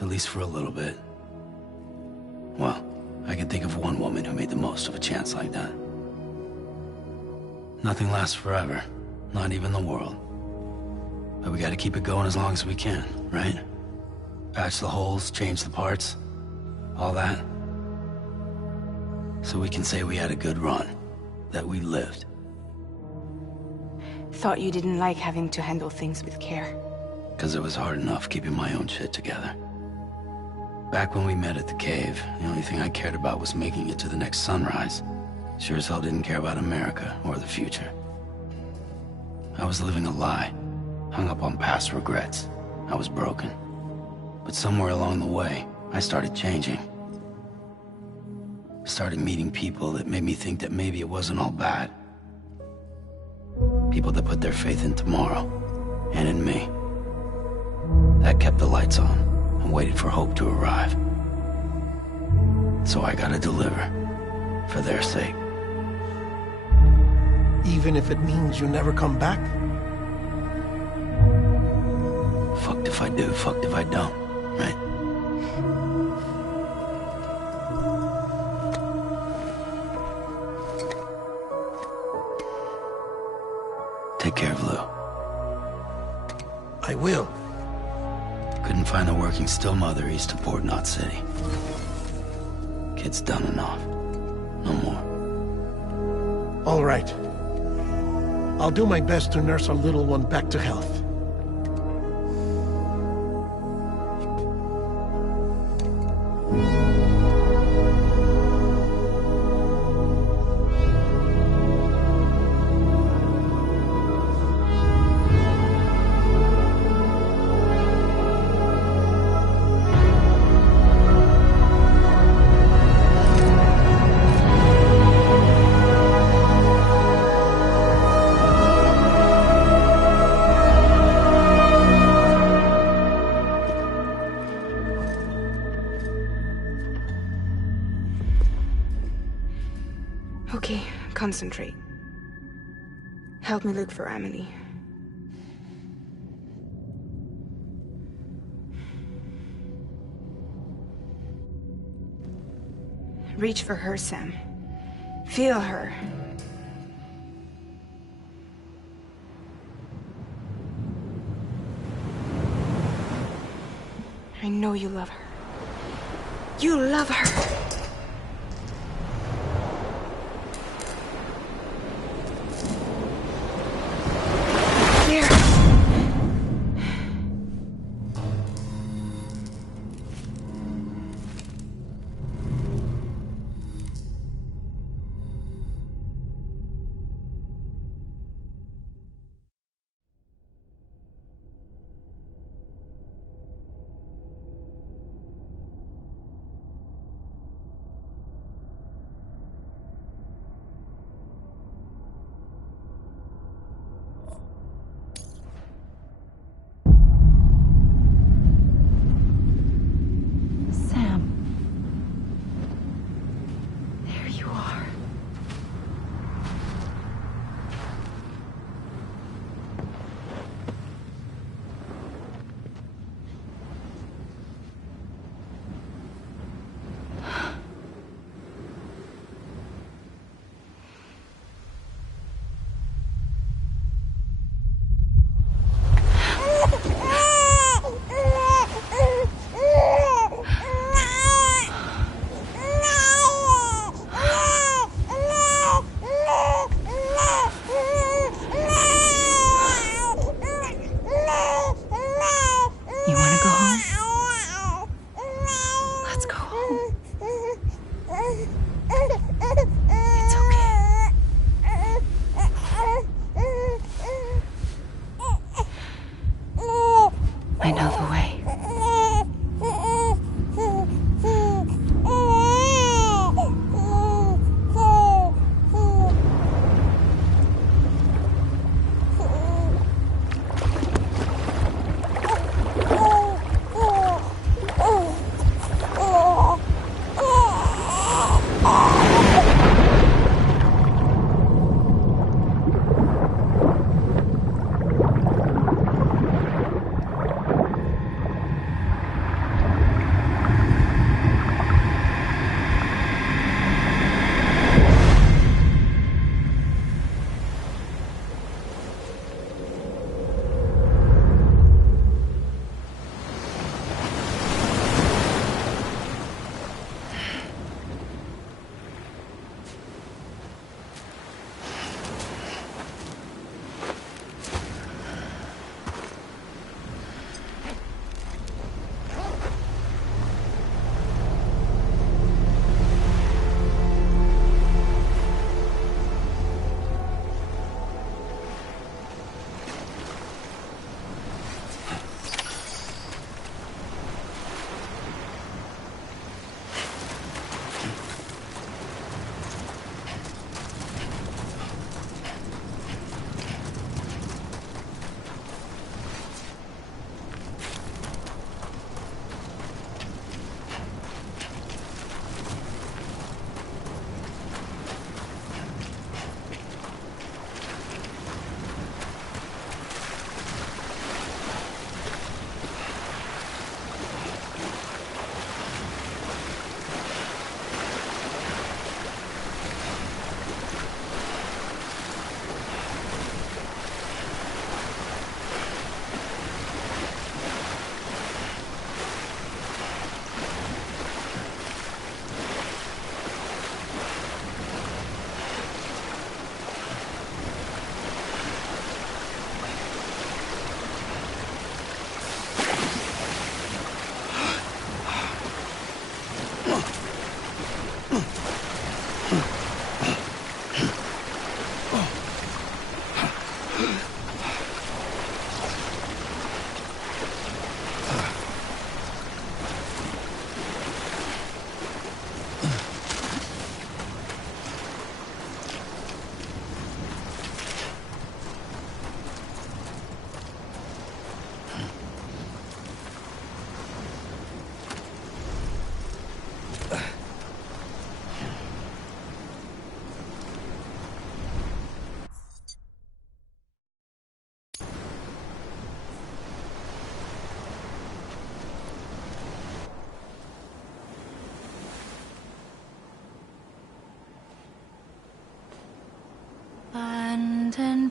At least for a little bit. Well, I can think of one woman who made the most of a chance like that. Nothing lasts forever, not even the world. But we gotta keep it going as long as we can, right? Patch the holes, change the parts, all that. So we can say we had a good run, that we lived. Thought you didn't like having to handle things with care. 'Cause it was hard enough keeping my own shit together. Back when we met at the cave, the only thing I cared about was making it to the next sunrise. Sure as hell didn't care about America or the future. I was living a lie, hung up on past regrets. I was broken. But somewhere along the way, I started changing. Started meeting people that made me think that maybe it wasn't all bad. People that put their faith in tomorrow, and in me. That kept the lights on, and waited for hope to arrive. So I gotta deliver, for their sake. Even if it means you never come back? Fucked if I do, fucked if I don't, right? Take care of Lou. I will. Couldn't find a working still mother east of Port Knot City. Kid's done enough. No more. All right. I'll do my best to nurse our little one back to health. Okay, concentrate. Help me look for Emily. Reach for her, Sam. Feel her. I know you love her. You love her!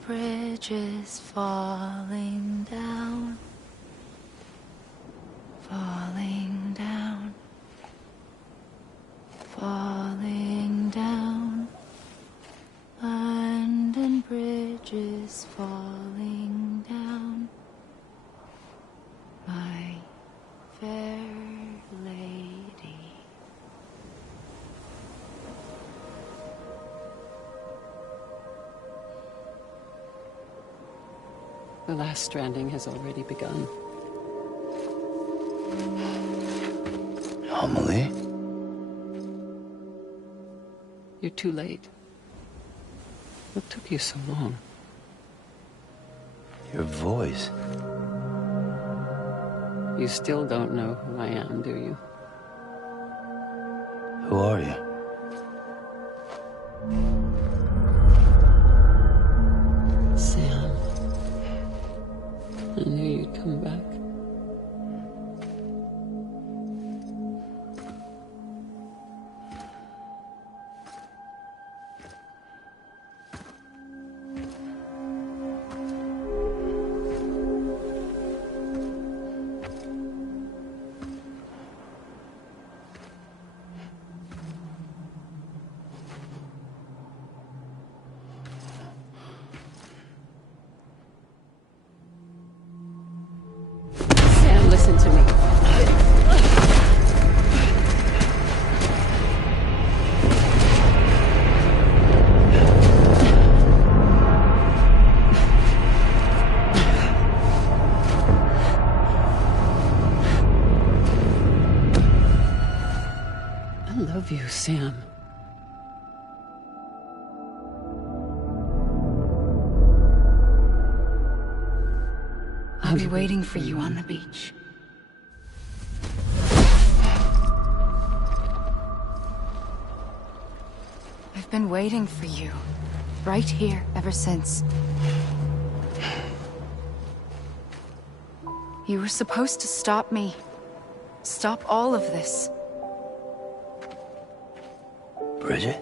bridges falling down, falling down, falling down. London bridges falling down, my fair lady. The last stranding has already begun. Amelie? You're too late. What took you so long? Your voice. You still don't know who I am, do you? Who are you? Sam. I knew you'd come back. Sam, listen to me. I love you, Sam. I'll be waiting for you on the beach. I've been waiting for you, right here, ever since. You were supposed to stop me. Stop all of this. Bridget?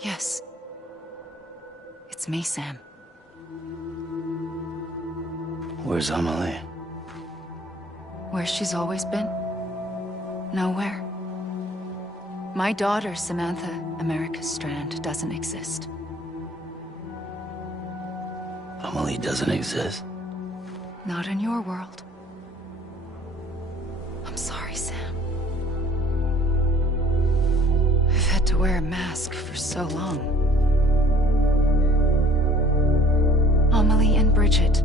Yes. It's me, Sam. Where's Amelie? Where she's always been? Nowhere. My daughter, Samantha America Strand, doesn't exist. Amelie doesn't exist? Not in your world. I'm sorry, Sam. I've had to wear a mask for so long. Amelie and Bridget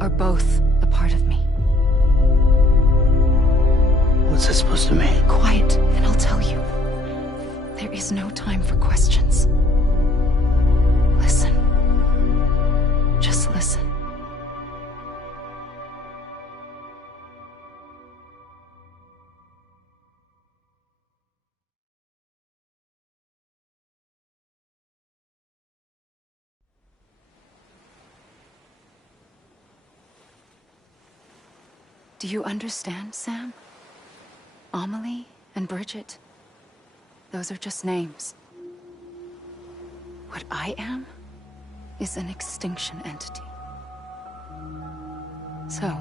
are both a part of me. What's that supposed to mean? Quiet, and I'll tell you. There is no time for questions. Listen. Just listen. Do you understand, Sam? Amelie and Bridget, those are just names. What I am is an extinction entity. So,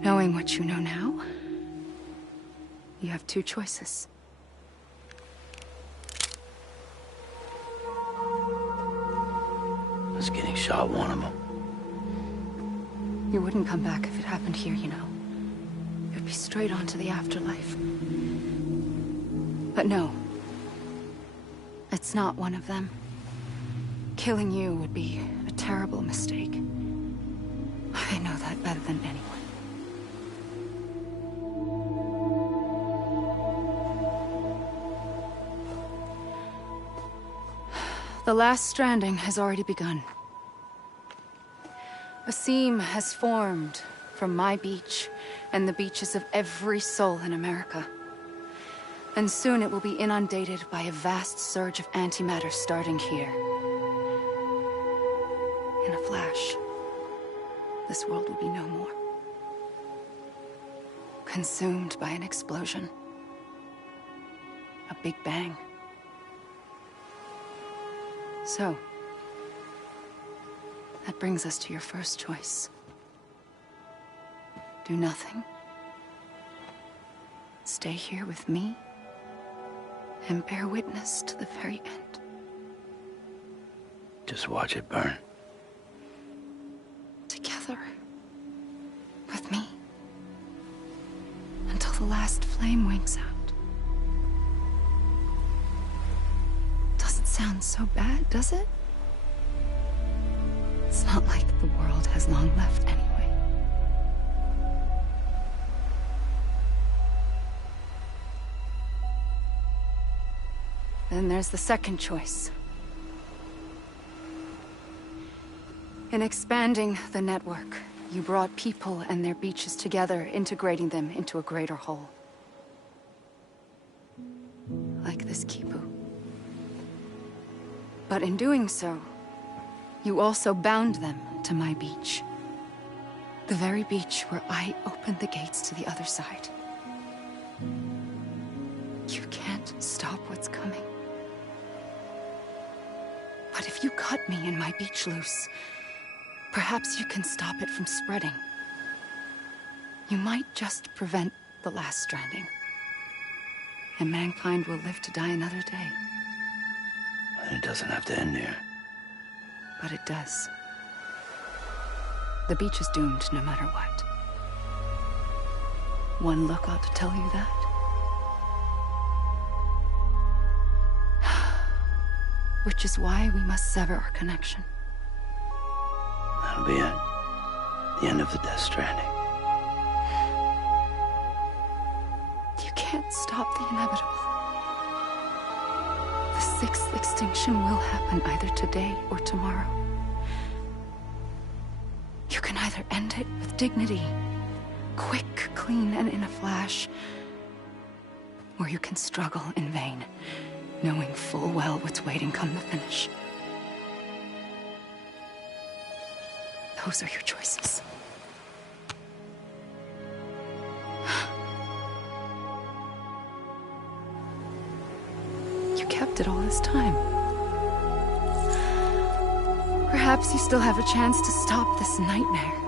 knowing what you know now, you have two choices. Was getting shot one of them. You wouldn't come back if it happened here, you know. You'd be straight on to the afterlife. But no. It's not one of them. Killing you would be a terrible mistake. I know that better than anyone. The last stranding has already begun. A seam has formed from my beach and the beaches of every soul in America. And soon it will be inundated by a vast surge of antimatter starting here. In a flash, this world will be no more. Consumed by an explosion. A big bang. So, that brings us to your first choice. Do nothing. Stay here with me, and bear witness to the very end. Just watch it burn. Together. With me. Until the last flame winks out. Doesn't sound so bad, does it? It's not like the world has long left anyway. Then there's the second choice. In expanding the network, you brought people and their beaches together, integrating them into a greater whole. Like this Kipu. But in doing so, you also bound them to my beach. The very beach where I opened the gates to the other side. You can't stop what's coming. But if you cut me and my beach loose, perhaps you can stop it from spreading. You might just prevent the last stranding. And mankind will live to die another day. And it doesn't have to end here. But it does. The beach is doomed no matter what. One look ought to tell you that. Which is why we must sever our connection. That'll be it. The end of the Death Stranding. You can't stop the inevitable. The sixth extinction will happen either today or tomorrow. You can either end it with dignity, quick, clean, and in a flash, or you can struggle in vain, knowing full well what's waiting come the finish. Those are your choices. You kept it all this time. Perhaps you still have a chance to stop this nightmare.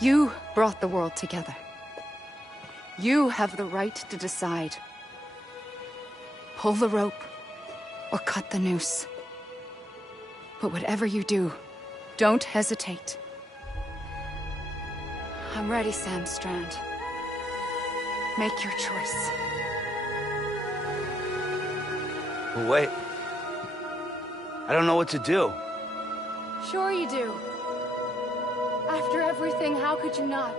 You brought the world together. You have the right to decide. Pull the rope, or cut the noose. But whatever you do, don't hesitate. I'm ready, Sam Strand. Make your choice. Well, wait. I don't know what to do. Sure you do. After everything, how could you not?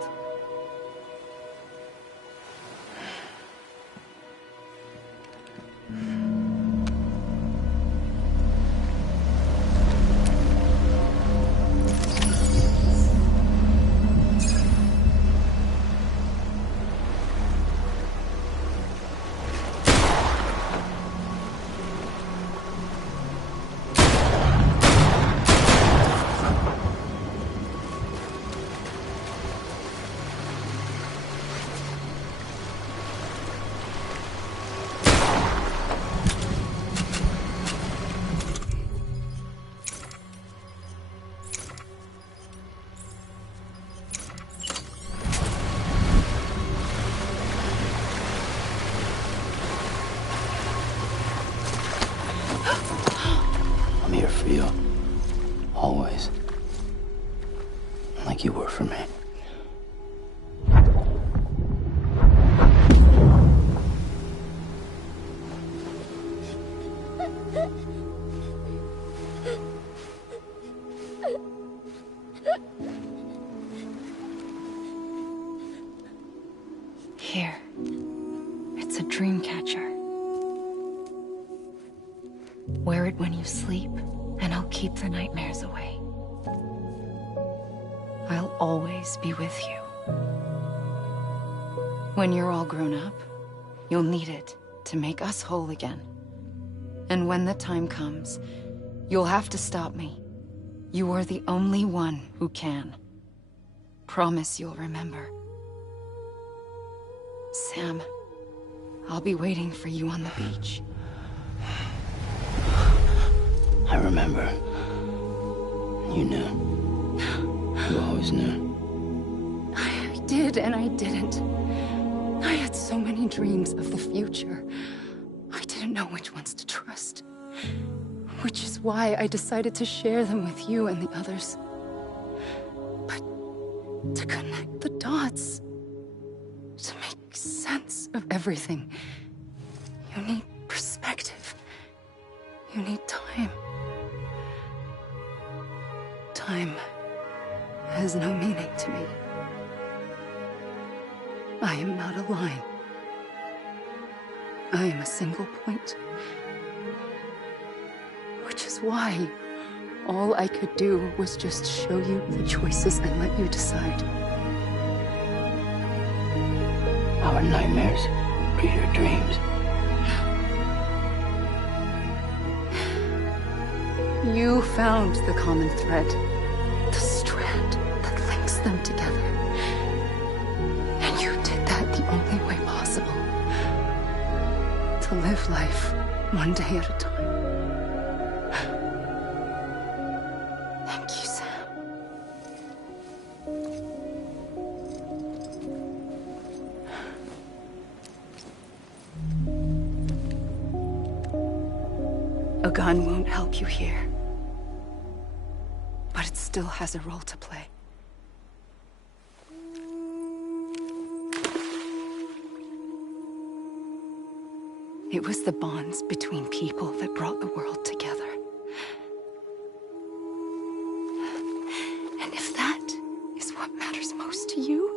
I'm here for you. Always. Like you were for me. Here. It's a dream catcher. Wear it when you sleep, and I'll keep the nightmares away. I'll always be with you. When you're all grown up, you'll need it to make us whole again. And when the time comes, you'll have to stop me. You are the only one who can. Promise you'll remember. Sam, I'll be waiting for you on the beach. I remember. You knew. You always knew. I did and I didn't. I had so many dreams of the future. I didn't know which ones to trust. Which is why I decided to share them with you and the others. But to connect the dots, to make sense of everything, you need perspective. You need time. Time has no meaning to me. I am not a line. I am a single point. Which is why all I could do was just show you the choices and let you decide. Our nightmares or your dreams? You found the common thread, the strand that links them together. And you did that the only way possible. To live life one day at a time. Thank you, Sam. A gun won't help you here. But it still has a role to play. It was the bonds between people that brought the world together. And if that is what matters most to you,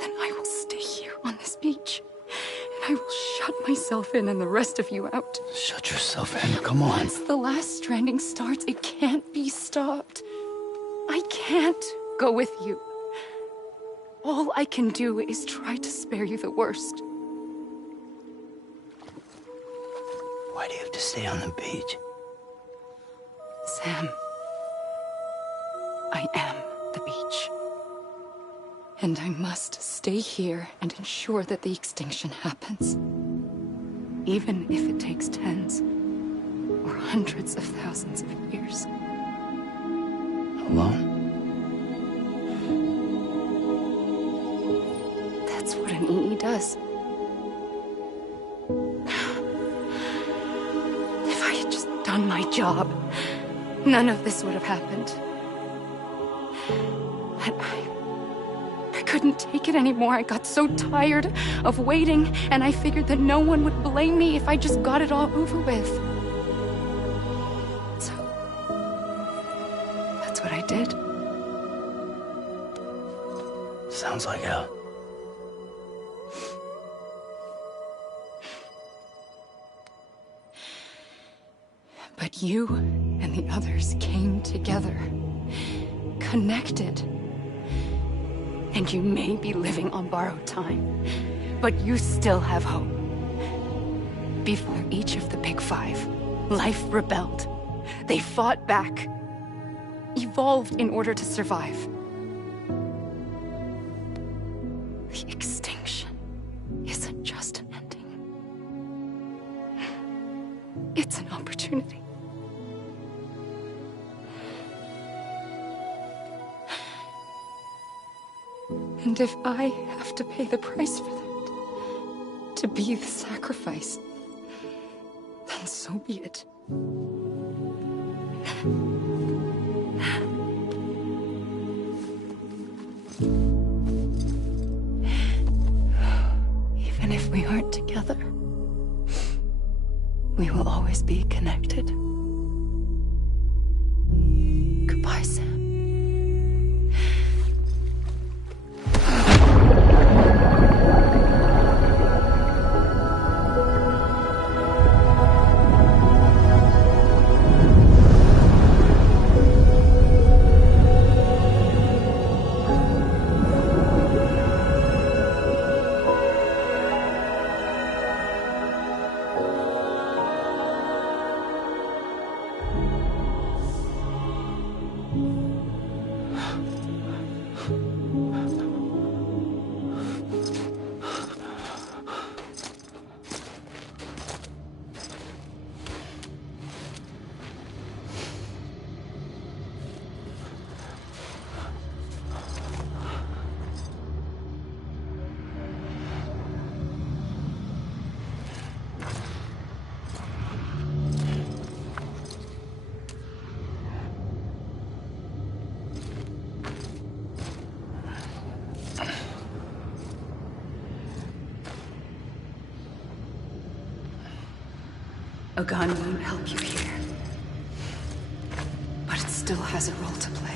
then I will stay here on this beach. And I will shut myself in and the rest of you out. Shut yourself in, come on. Once the last stranding starts, it can't be stopped. I can't go with you. All I can do is try to spare you the worst. Why do you have to stay on the beach? Sam, I am the beach. And I must stay here and ensure that the extinction happens. Even if it takes tens or hundreds of thousands of years. Alone? That's what an EE does. If I had just done my job, none of this would have happened. But I couldn't take it anymore. I got so tired of waiting, and I figured that no one would blame me if I just got it all over with. So, that's what I did. Sounds like hell. But you and the others came together, connected. And you may be living on borrowed time, but you still have hope. Before each of the Big Five, life rebelled. They fought back, evolved in order to survive. The extinction isn't just an ending. It's an opportunity. And if I have to pay the price for that, to be the sacrifice, then so be it. Even if we aren't together, we will always be connected. Goodbye, Sam. A gun won't help you here. But it still has a role to play.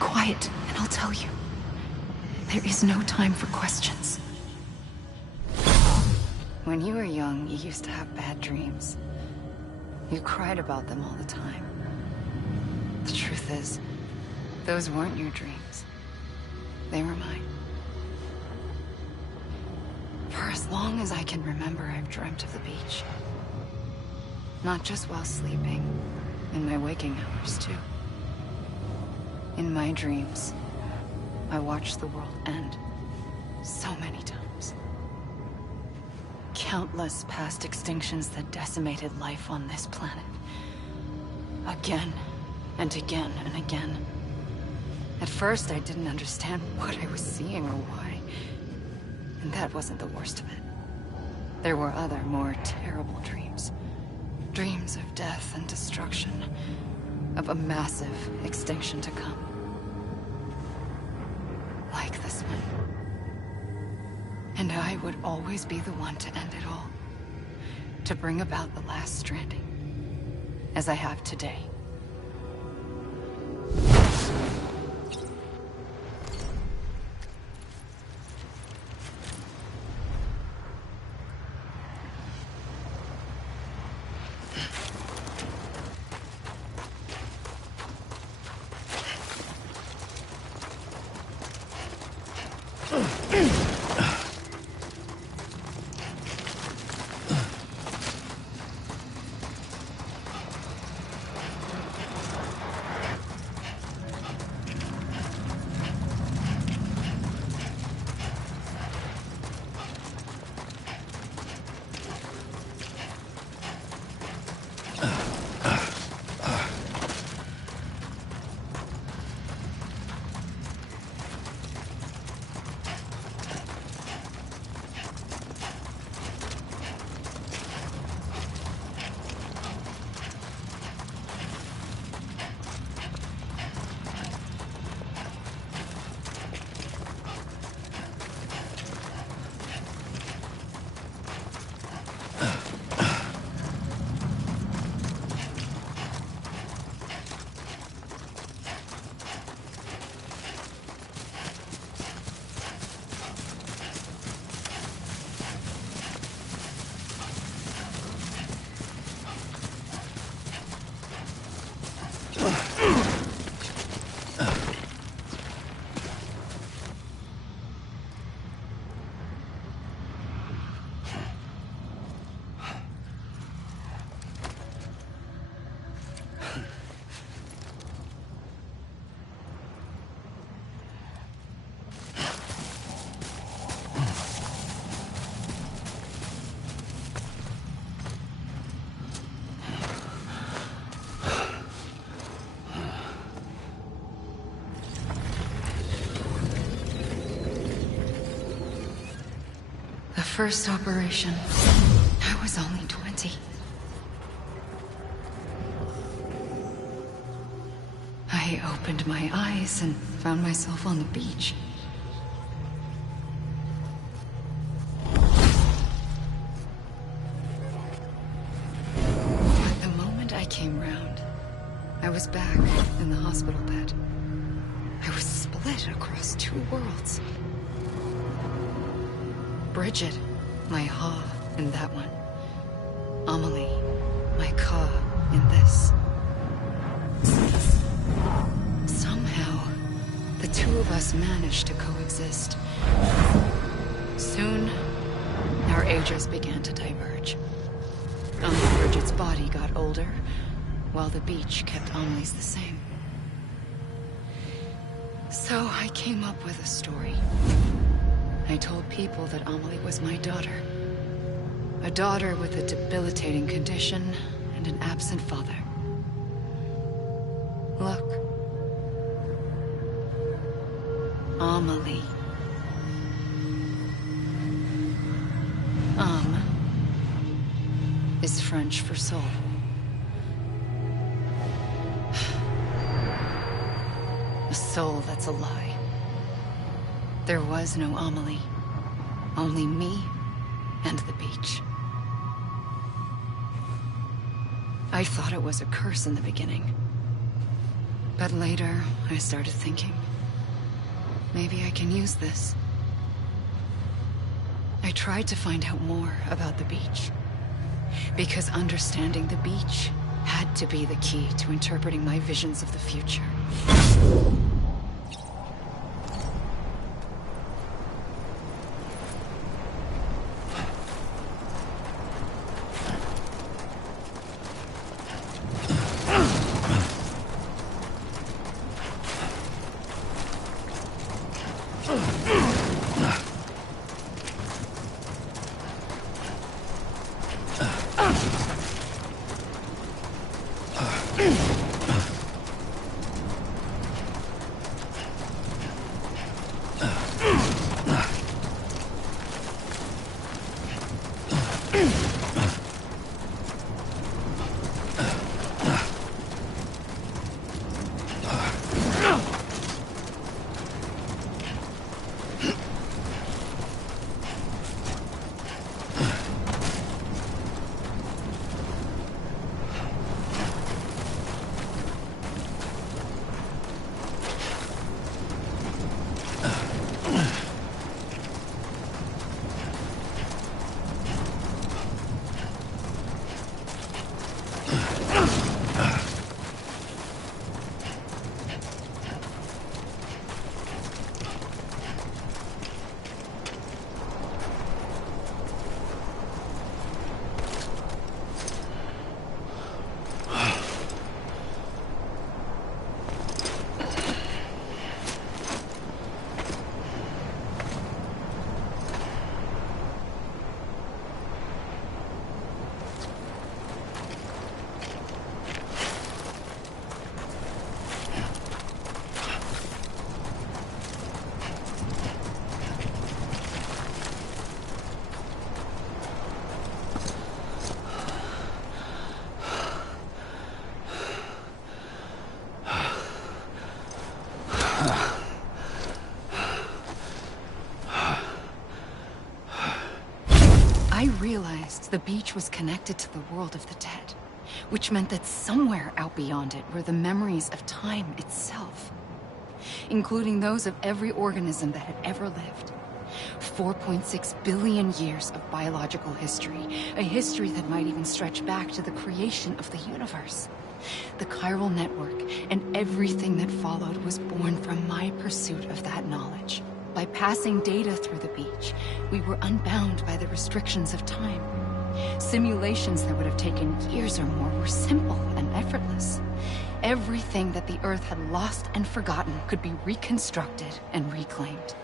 Quiet, and I'll tell you. There is no time for questions. When you were young, you used to have bad dreams. You cried about them all the time. The truth is, those weren't your dreams. They were mine. For as long as I can remember, I've dreamt of the beach. Not just while sleeping, in my waking hours, too. In my dreams, I watched the world end so many times. Countless past extinctions that decimated life on this planet. Again, and again, and again. At first, I didn't understand what I was seeing or why. And that wasn't the worst of it. There were other, more terrible dreams. Dreams of death and destruction. Of a massive extinction to come. Like this one. And I would always be the one to end it all. To bring about the last stranding. As I have today. first operation, I was only 20. I opened my eyes and found myself on the beach. But the moment I came round, I was back in the hospital bed. I was split across two worlds. Bridget, my Ha in that one. Amelie, my Ka in this. Somehow, the two of us managed to coexist. Soon, our ages began to diverge. Bridget's body got older, while the beach kept Amelie's the same. So I came up with a story. I told people that Amelie was my daughter. A daughter with a debilitating condition and an absent father. Look. Amelie. Is French for soul. A soul that's a lie. There was no Amelie. Only me and the beach. I thought it was a curse in the beginning. But later, I started thinking, maybe I can use this. I tried to find out more about the beach. Because understanding the beach had to be the key to interpreting my visions of the future. I realized the beach was connected to the world of the dead, which meant that somewhere out beyond it were the memories of time itself, including those of every organism that had ever lived. 4.6 billion years of biological history, a history that might even stretch back to the creation of the universe. The chiral network and everything that followed was born from my pursuit of that knowledge. By passing data through the beach, we were unbound by the restrictions of time. Simulations that would have taken years or more were simple and effortless. Everything that the Earth had lost and forgotten could be reconstructed and reclaimed.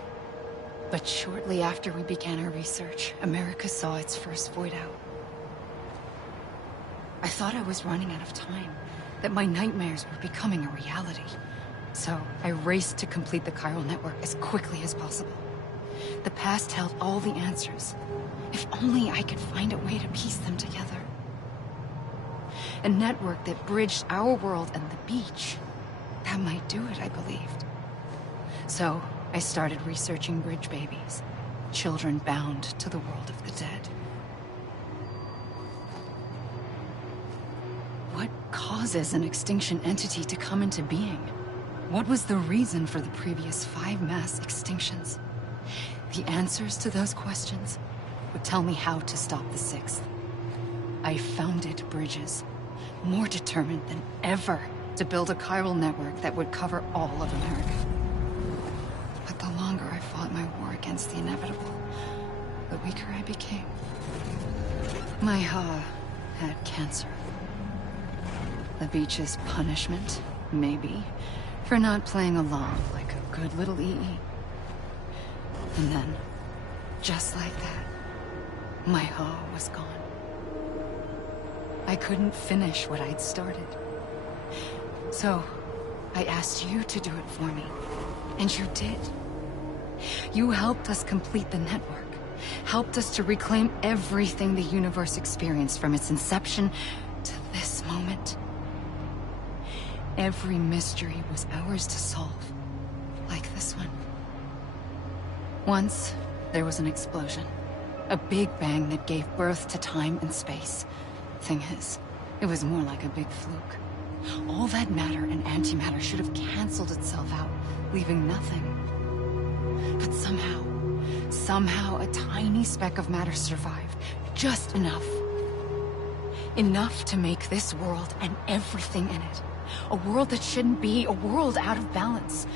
But shortly after we began our research, America saw its first void out. I thought I was running out of time, that my nightmares were becoming a reality. So I raced to complete the chiral network as quickly as possible. The past held all the answers. If only I could find a way to piece them together. A network that bridged our world and the beach. That might do it, I believed. So, I started researching bridge babies. Children bound to the world of the dead. What causes an extinction entity to come into being? What was the reason for the previous 5 mass extinctions? The answers to those questions would tell me how to stop the 6th. I founded bridges, more determined than ever to build a chiral network that would cover all of America. But the longer I fought my war against the inevitable, the weaker I became. My Ha had cancer. The beach's punishment, maybe, for not playing along like a good little EE. And then, just like that, my Ha was gone. I couldn't finish what I'd started. So, I asked you to do it for me. And you did. You helped us complete the network. Helped us to reclaim everything the universe experienced from its inception to this moment. Every mystery was ours to solve. Like this one. Once, there was an explosion. A big bang that gave birth to time and space. Thing is, it was more like a big fluke. All that matter and antimatter should have canceled itself out, leaving nothing. But somehow a tiny speck of matter survived. Just enough. Enough to make this world and everything in it. A world that shouldn't be, a world out of balance.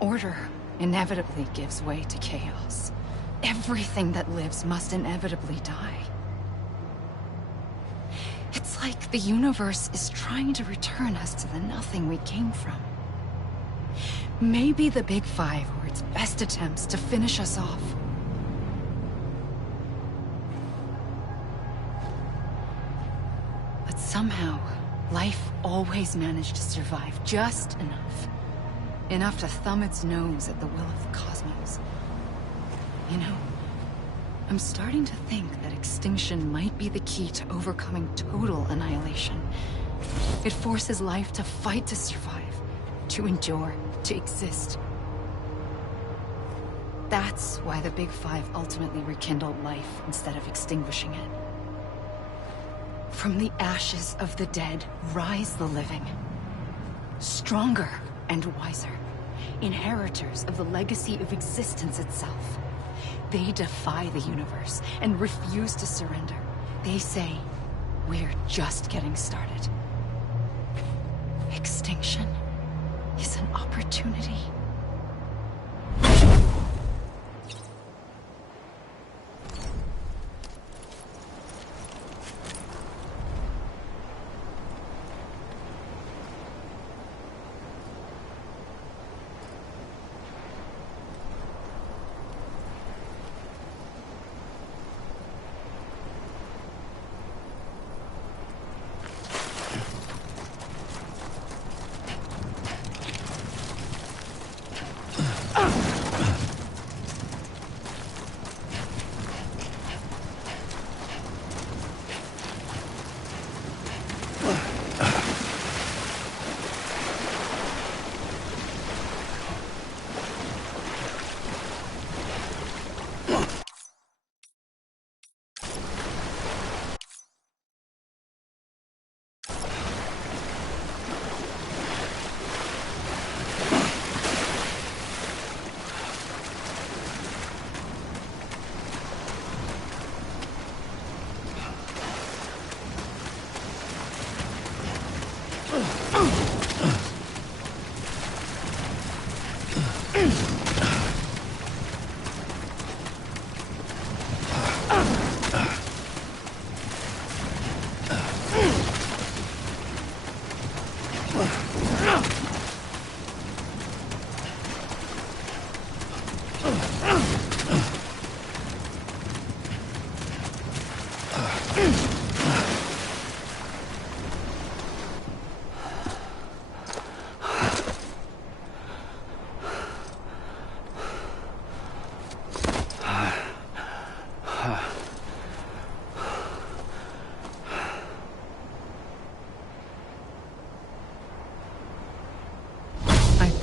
Order inevitably gives way to chaos. Everything that lives must inevitably die. It's like the universe is trying to return us to the nothing we came from. Maybe the Big Five were its best attempts to finish us off. But somehow, life always managed to survive just enough. Enough to thumb its nose at the will of the cosmos. You know, I'm starting to think that extinction might be the key to overcoming total annihilation. It forces life to fight to survive, to endure, to exist. That's why the Big Five ultimately rekindled life instead of extinguishing it. From the ashes of the dead rise the living. Stronger and wiser. Inheritors of the legacy of existence itself. They defy the universe and refuse to surrender. They say, we're just getting started. Extinction is an opportunity.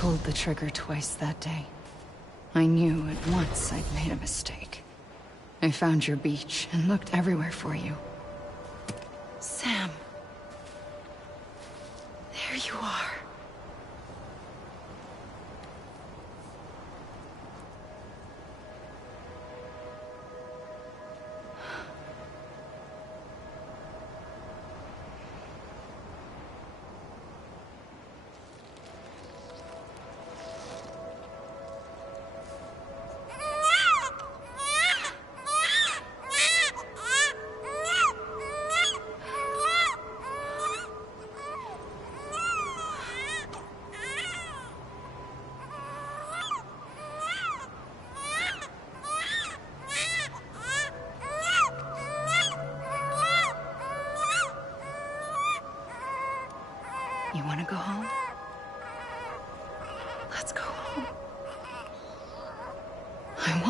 pulled the trigger twice that day. I knew at once I'd made a mistake. I found your beach and looked everywhere for you. Sam. There you are. You want to go home? Let's go home. I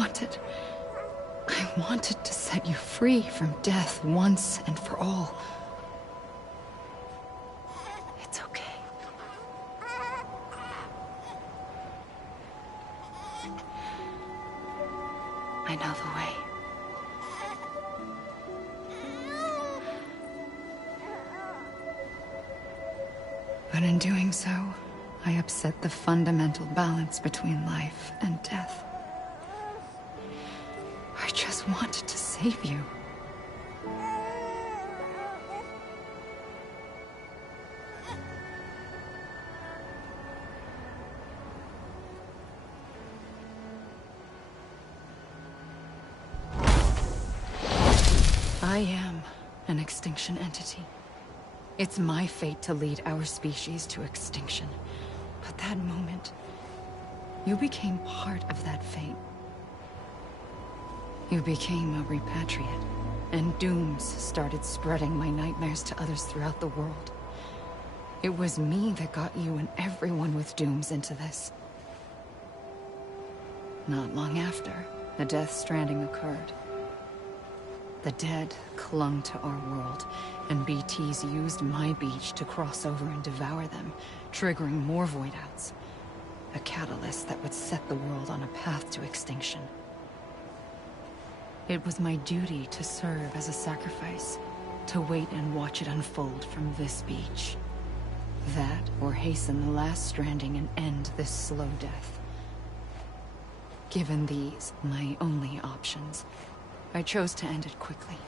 wanted to set you free from death once and for all. It's okay. I know the way. But in doing so, I upset the fundamental balance between life and death. I just wanted to save you. I am an extinction entity. It's my fate to lead our species to extinction. But that moment, you became part of that fate. You became a repatriate, and dooms started spreading my nightmares to others throughout the world. It was me that got you and everyone with dooms into this. Not long after, the Death Stranding occurred. The dead clung to our world, and BTs used my beach to cross over and devour them, triggering more void-outs. A catalyst that would set the world on a path to extinction. It was my duty to serve as a sacrifice, to wait and watch it unfold from this beach. That, or hasten the last stranding and end this slow death. Given these, my only options, I chose to end it quickly.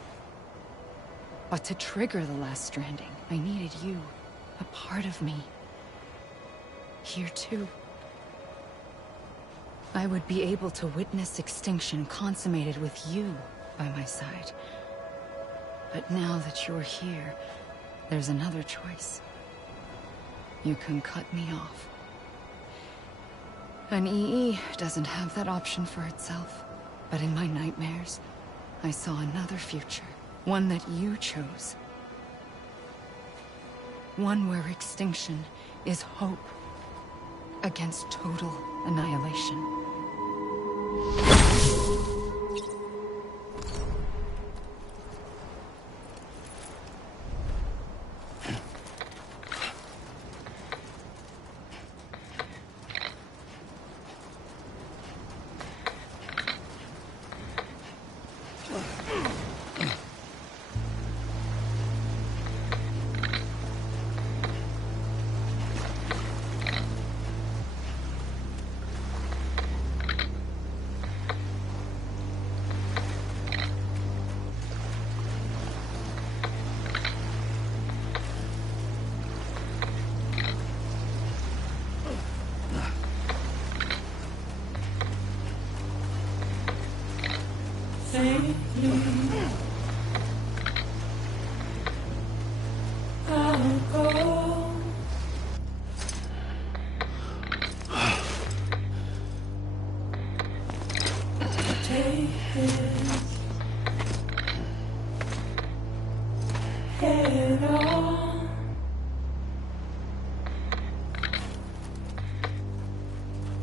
But to trigger the last stranding, I needed you, a part of me. Here too. I would be able to witness extinction consummated with you by my side. But now that you're here, there's another choice. You can cut me off. An EE doesn't have that option for itself. But in my nightmares, I saw another future. One that you chose. One where extinction is hope against total annihilation.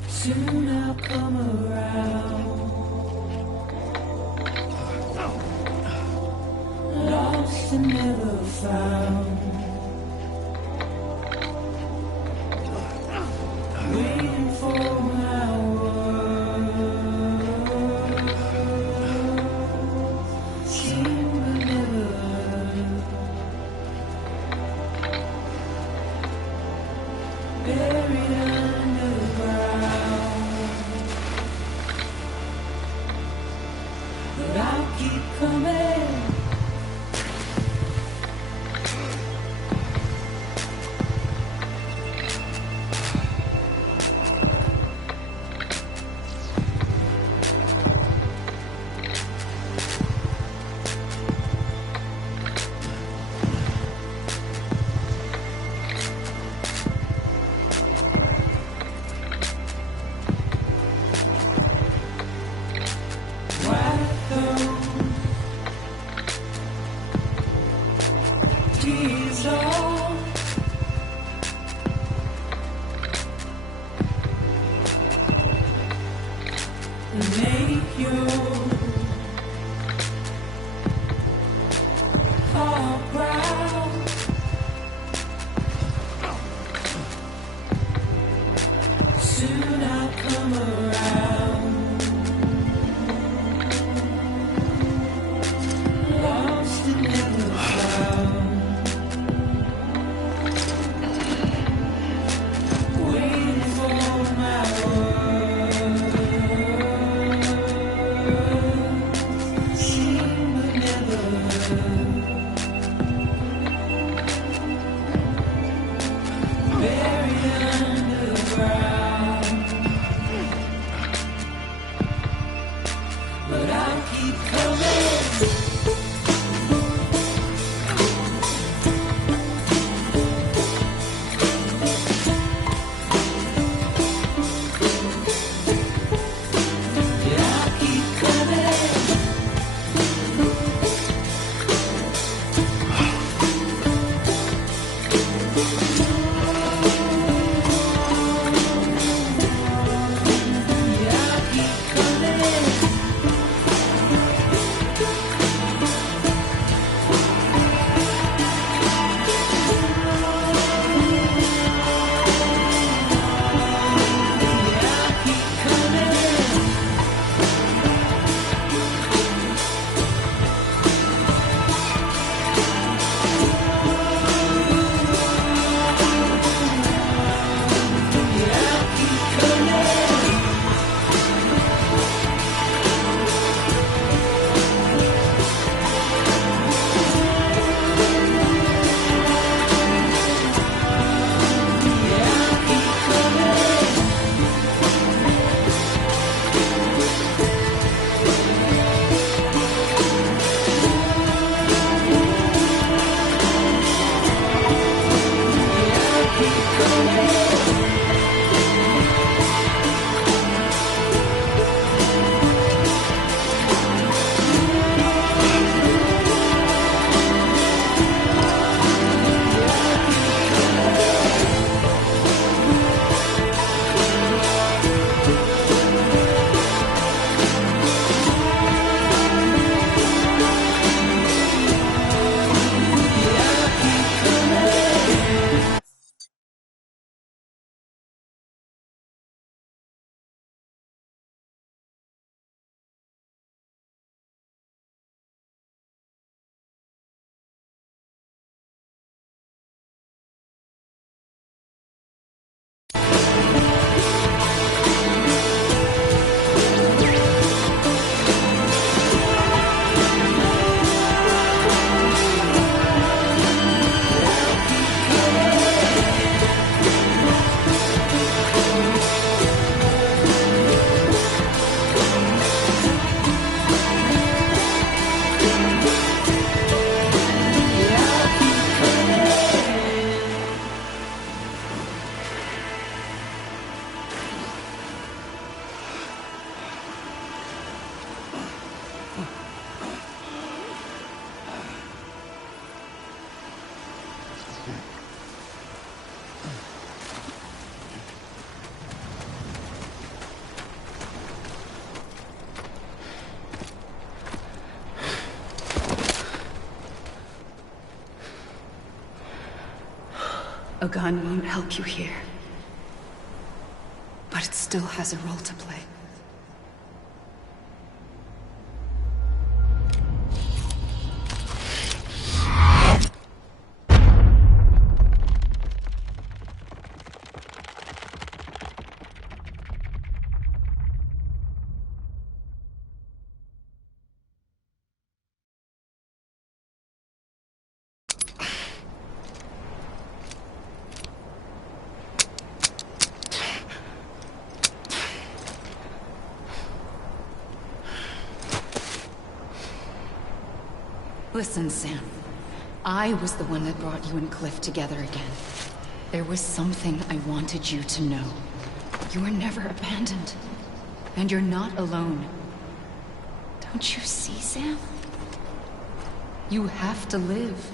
Soon I'll come around. Lost and never found. dissolve. And make your heart proud. Soon I'll come around. Lost and never found. Waiting for my words. Seen but never heard. Buried underground. But I'll keep coming. Yeah, I'll keep coming. Yeah, I'll keep coming. Yeah, I'll keep coming. Yeah, I'll keep coming. Yeah, I'll keep coming. Yeah, I'll keep coming. A gun won't help you here. But it still has a role to play. Listen, Sam. I was the one that brought you and Cliff together again. There was something I wanted you to know. You were never abandoned. And you're not alone. Don't you see, Sam? You have to live.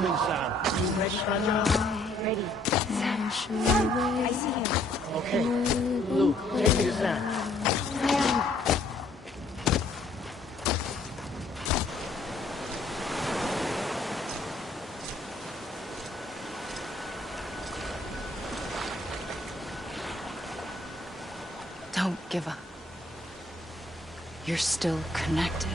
Tell me, Sam. You ready for a job? Ready. Sam. I see him. Okay. Luke, take me to Sam. Don't give up. You're still connected.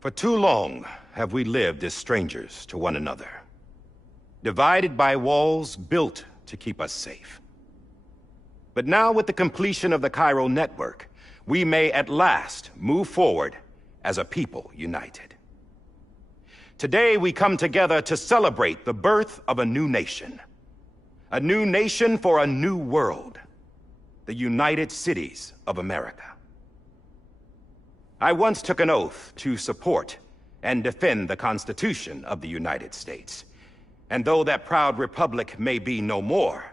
For too long have we lived as strangers to one another, divided by walls built to keep us safe. But now, with the completion of the Chiral network, we may at last move forward as a people united. Today we come together to celebrate the birth of a new nation for a new world, the United Cities of America. I once took an oath to support and defend the Constitution of the United States. And though that proud republic may be no more,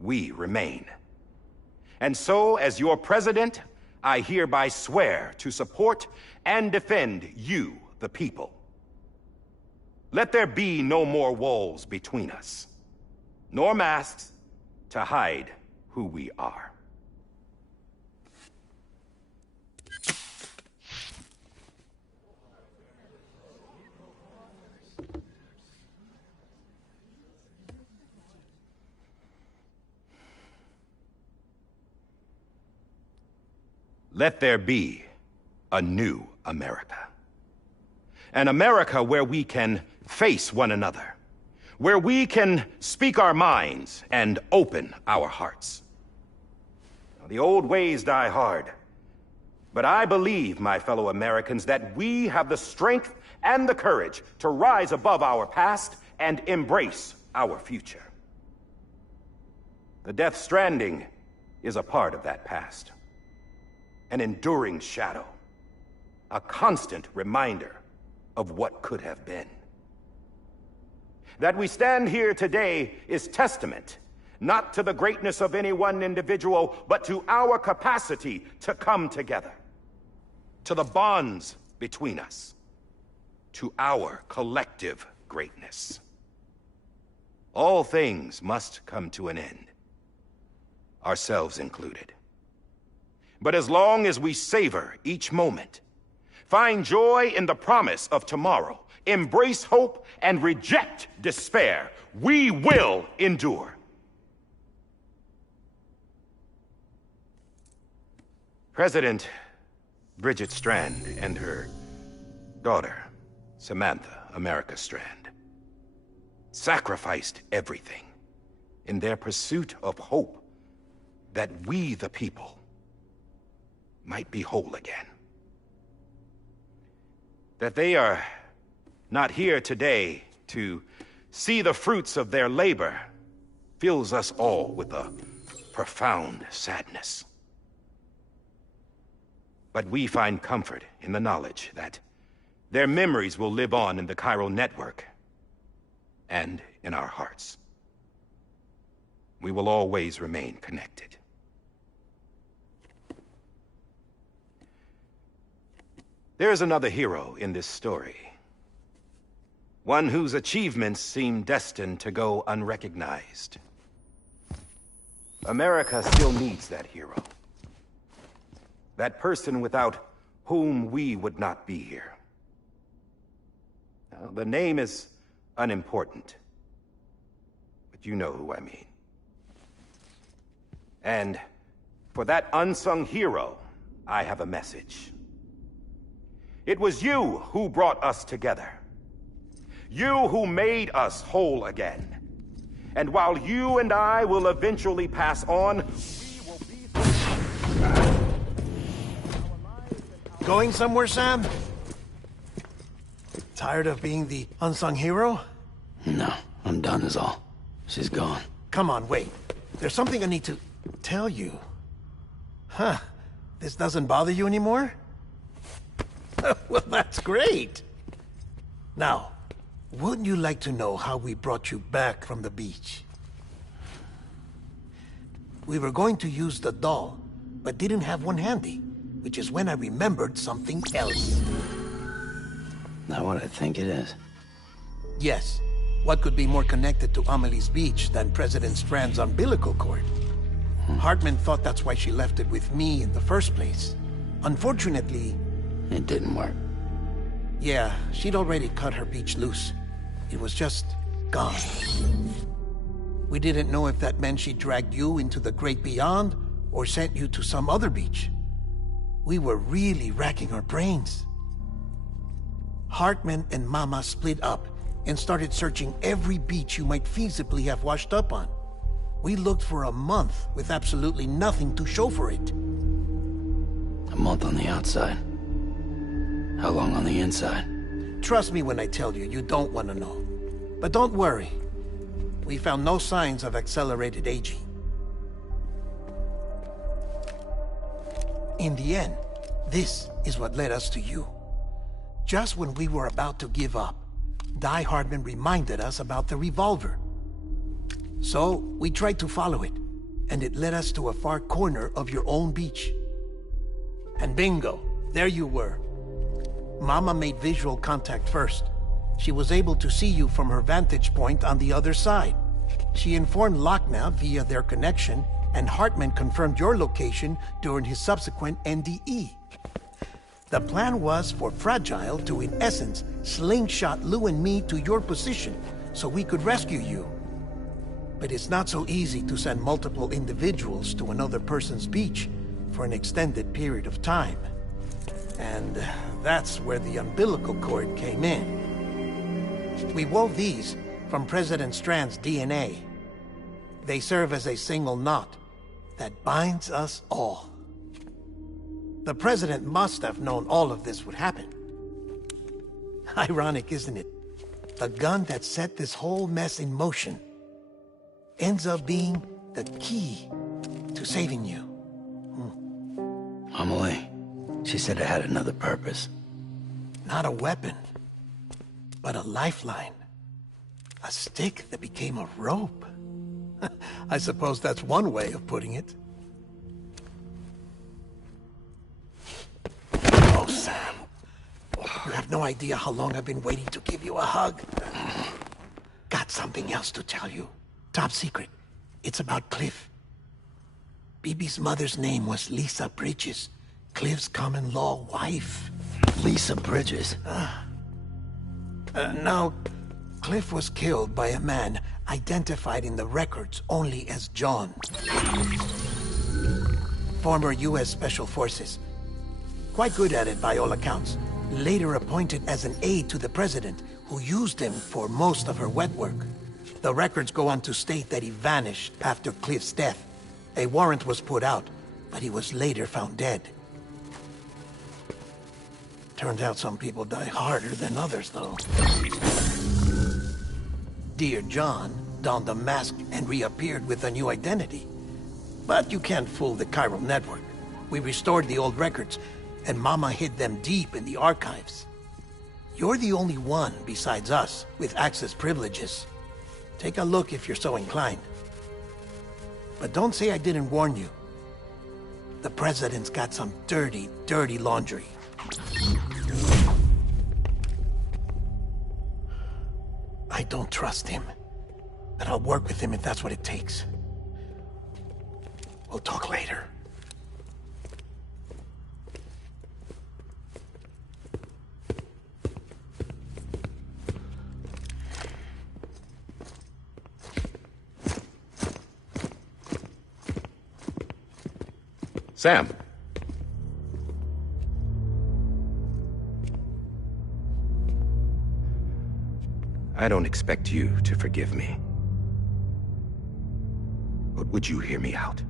we remain. And so, as your president, I hereby swear to support and defend you, the people. Let there be no more walls between us, nor masks to hide who we are. Let there be a new America. An America where we can face one another, where we can speak our minds and open our hearts. Now, the old ways die hard, but I believe, my fellow Americans, that we have the strength and the courage to rise above our past and embrace our future. The Death Stranding is a part of that past. An enduring shadow, a constant reminder of what could have been. That we stand here today is testament, not to the greatness of any one individual, but to our capacity to come together, to the bonds between us, to our collective greatness. All things must come to an end, ourselves included. But as long as we savor each moment, find joy in the promise of tomorrow, embrace hope, and reject despair, we will endure. President Bridget Strand and her daughter, Samantha America Strand, sacrificed everything in their pursuit of hope that we, the people, might be whole again. That they are not here today to see the fruits of their labor fills us all with a profound sadness. But we find comfort in the knowledge that their memories will live on in the chiral network and in our hearts. We will always remain connected. There is another hero in this story. One whose achievements seem destined to go unrecognized. America still needs that hero. That person without whom we would not be here. Now, the name is unimportant, but you know who I mean. And for that unsung hero, I have a message. It was you who brought us together. You who made us whole again. And while you and I will eventually pass on, we will be... Going somewhere, Sam? Tired of being the unsung hero? No, I'm done is all. She's gone. Come on, wait. There's something I need to tell you. Huh. This doesn't bother you anymore? Well, that's great. Now, wouldn't you like to know how we brought you back from the beach? We were going to use the doll, but didn't have one handy, which is when I remembered something else. Not what I think it is. Yes. What could be more connected to Amelie's beach than President Strand's umbilical cord? Hartman thought that's why she left it with me in the first place. Unfortunately... It didn't work. Yeah, she'd already cut her beach loose. It was just gone. We didn't know if that meant she dragged you into the great beyond, or sent you to some other beach. We were really racking our brains. Hartman and Mama split up and started searching every beach you might feasibly have washed up on. We looked for a month with absolutely nothing to show for it. A month on the outside. How long on the inside? Trust me when I tell you, you don't want to know. But don't worry. We found no signs of accelerated aging. In the end, this is what led us to you. Just when we were about to give up, Die Hartman reminded us about the revolver. So, we tried to follow it, and it led us to a far corner of your own beach. And bingo, there you were. Mama made visual contact first. She was able to see you from her vantage point on the other side. She informed Lochna via their connection, and Hartman confirmed your location during his subsequent NDE. The plan was for Fragile to, in essence, slingshot Lou and me to your position so we could rescue you. But it's not so easy to send multiple individuals to another person's beach for an extended period of time. And that's where the umbilical cord came in. We wove these from President Strand's DNA. They serve as a single knot that binds us all. The President must have known all of this would happen. Ironic, isn't it? The gun that set this whole mess in motion ends up being the key to saving you. Amelie. She said it had another purpose. Not a weapon, but a lifeline. A stick that became a rope. I suppose that's one way of putting it. Oh, Sam. You have no idea how long I've been waiting to give you a hug. Got something else to tell you. Top secret. It's about Cliff. Bibi's mother's name was Lisa Bridges, Cliff's common-law wife. Lisa Bridges. Now, Cliff was killed by a man identified in the records only as John. Former U.S. Special Forces. Quite good at it by all accounts. Later appointed as an aide to the president, who used him for most of her wet work. The records go on to state that he vanished after Cliff's death. A warrant was put out, but he was later found dead. Turns out some people die harder than others, though. Dear John donned a mask and reappeared with a new identity. But you can't fool the chiral network. We restored the old records, and Mama hid them deep in the archives. You're the only one, besides us, with access privileges. Take a look if you're so inclined. But don't say I didn't warn you. The President's got some dirty, dirty laundry. I don't trust him. But I'll work with him if that's what it takes. We'll talk later. Sam. I don't expect you to forgive me. But would you hear me out?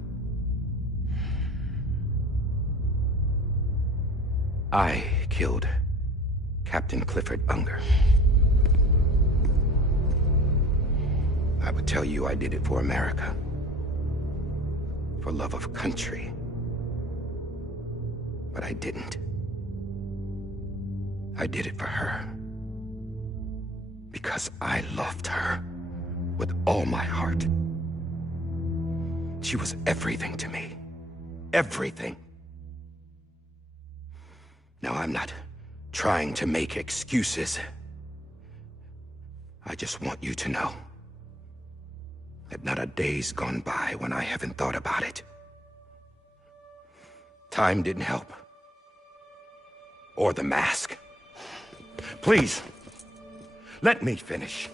I killed Captain Clifford Unger. I would tell you I did it for America. For love of country. But I didn't. I did it for her. Because I loved her with all my heart. She was everything to me. Everything. Now, I'm not trying to make excuses. I just want you to know that not a day's gone by when I haven't thought about it. Time didn't help. Or the mask. Please, let me finish.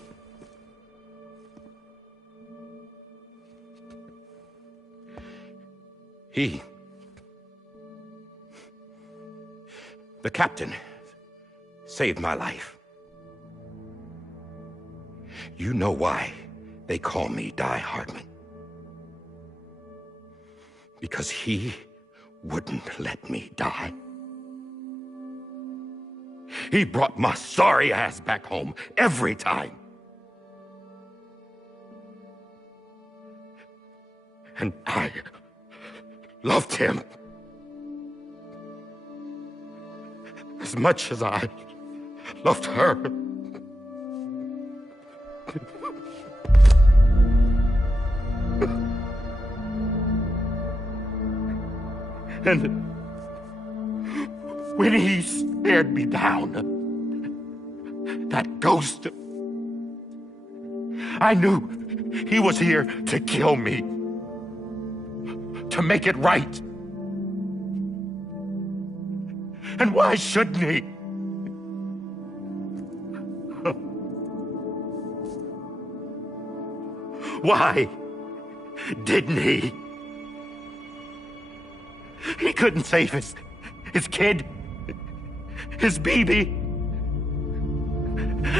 The captain, saved my life. You know why they call me Die Hardman. Because he wouldn't let me die. He brought my sorry ass back home every time. And I loved him as much as I loved her. And when he stared me down, that ghost, I knew he was here to kill me, to make it right. And why shouldn't he? Why didn't he? He couldn't save his kid, his baby.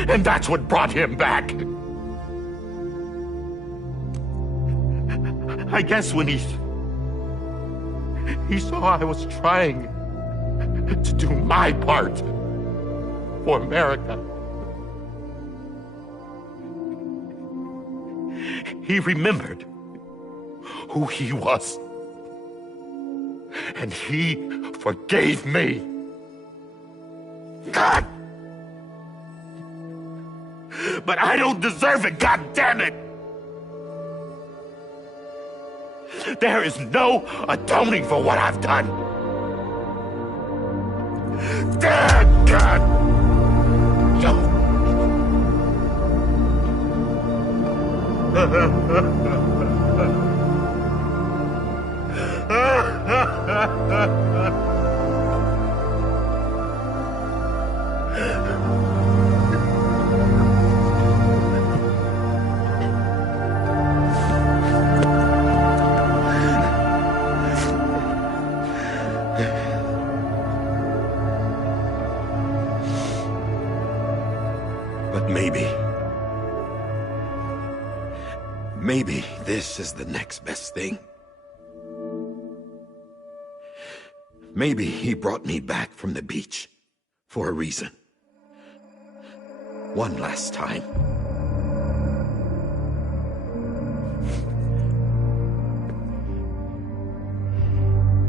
And that's what brought him back. I guess when he saw I was trying to do my part for America, he remembered who he was. And he forgave me. God! But I don't deserve it, God damn it! There is no atoning for what I've done. Damn, God! But maybe this is the next best thing. Maybe he brought me back from the beach for a reason. One last time.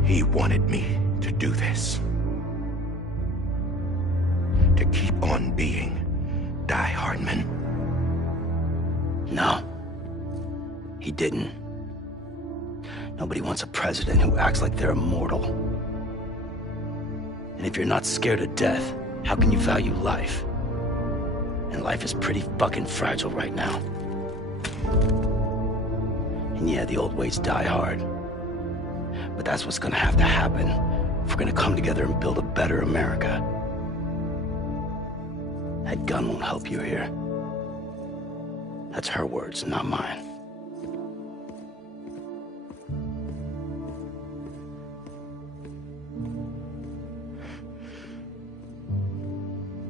He wanted me to do this. To keep on being Die Hardman. No. He didn't. Nobody wants a president who acts like they're immortal. And if you're not scared of death, how can you value life? And life is pretty fucking fragile right now. And yeah, the old ways die hard. But that's what's gonna have to happen if we're gonna come together and build a better America. That gun won't help you here. That's her words, not mine.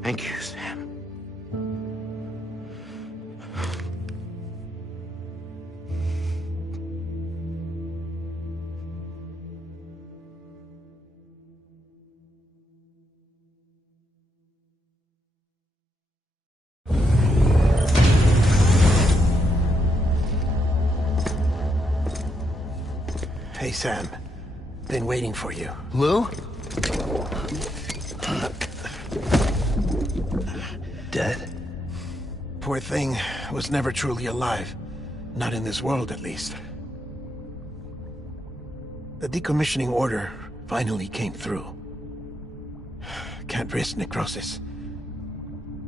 Thank you, Sam. Hey, Sam. Been waiting for you. Lou? Dead? Poor thing was never truly alive. Not in this world, at least. The decommissioning order finally came through. Can't risk necrosis.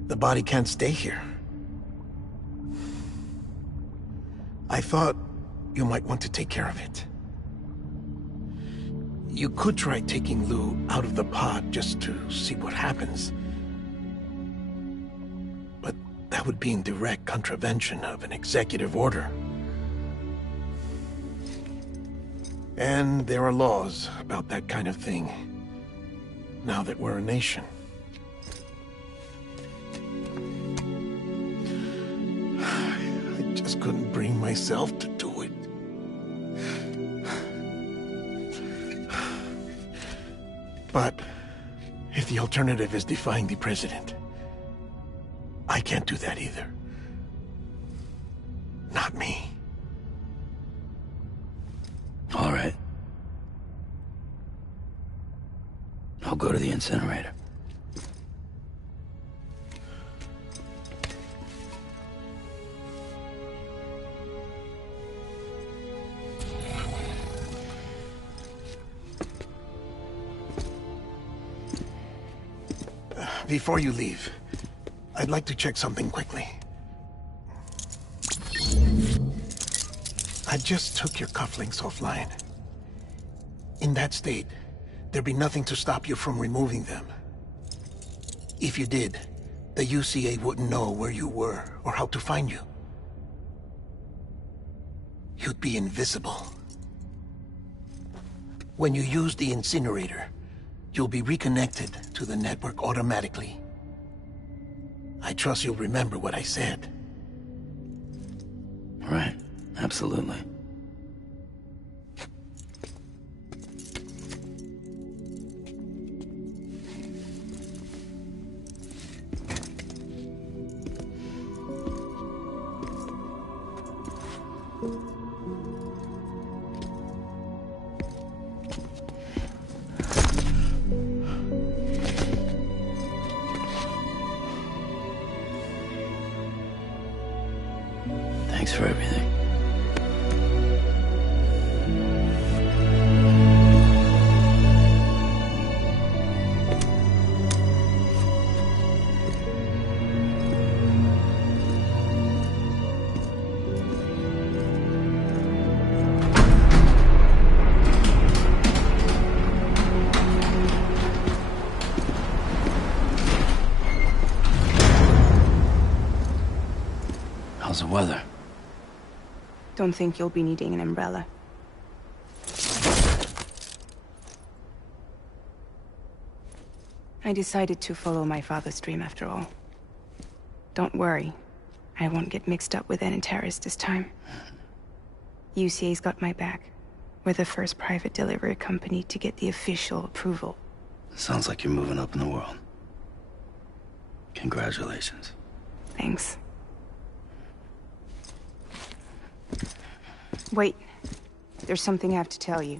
The body can't stay here. I thought you might want to take care of it. You could try taking Lou out of the pod just to see what happens. But that would be in direct contravention of an executive order. And there are laws about that kind of thing, now that we're a nation. I just couldn't bring myself to do it. But if the alternative is defying the president, I can't do that either. Not me. All right. I'll go to the incinerator. Before you leave, I'd like to check something quickly. I just took your cufflinks offline. In that state, there'd be nothing to stop you from removing them. If you did, the UCA wouldn't know where you were or how to find you. You'd be invisible. When you use the incinerator, you'll be reconnected to the network automatically. I trust you'll remember what I said. Right. Absolutely. Thanks for everything. weather. Don't think you'll be needing an umbrella. I decided to follow my father's dream after all. Don't worry. I won't get mixed up with any terrorists this time. UCA's got my back. We're the first private delivery company to get the official approval. Sounds like you're moving up in the world. Congratulations. Thanks. Wait. There's something I have to tell you.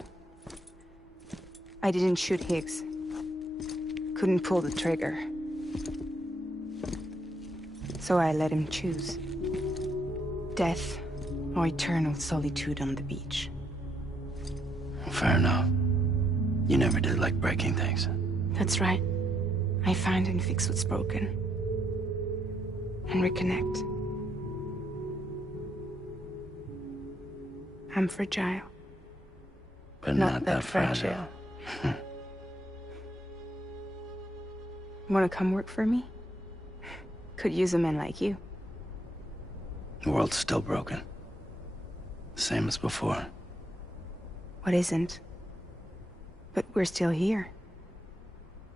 I didn't shoot Higgs. Couldn't pull the trigger. So I let him choose. Death or eternal solitude on the beach. Fair enough. You never did like breaking things. That's right. I find and fix what's broken. And reconnect. I'm fragile. But not that fragile. Wanna come work for me? Could use a man like you. The world's still broken. Same as before. What isn't? But we're still here.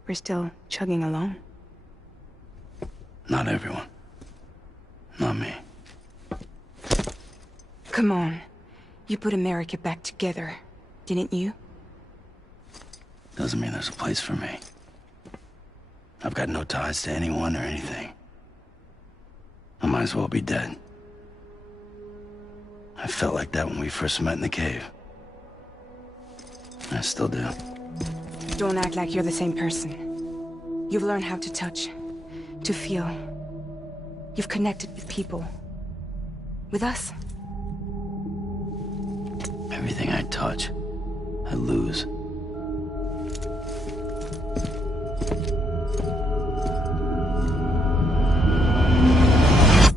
We're still chugging along. Not everyone. Not me. Come on. You put America back together, didn't you? Doesn't mean there's a place for me. I've got no ties to anyone or anything. I might as well be dead. I felt like that when we first met in the cave. I still do. Don't act like you're the same person. You've learned how to touch, to feel. You've connected with people. With us. Everything I touch, I lose.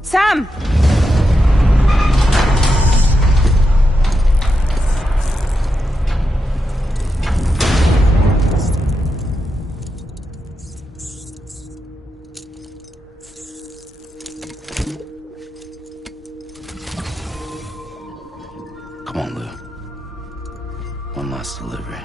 Sam! Come on, Lou. One last delivery.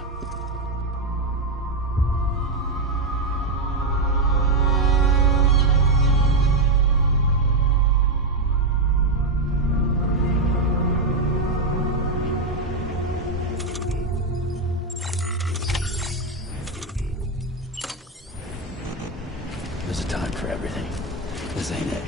There's a time for everything. This ain't it.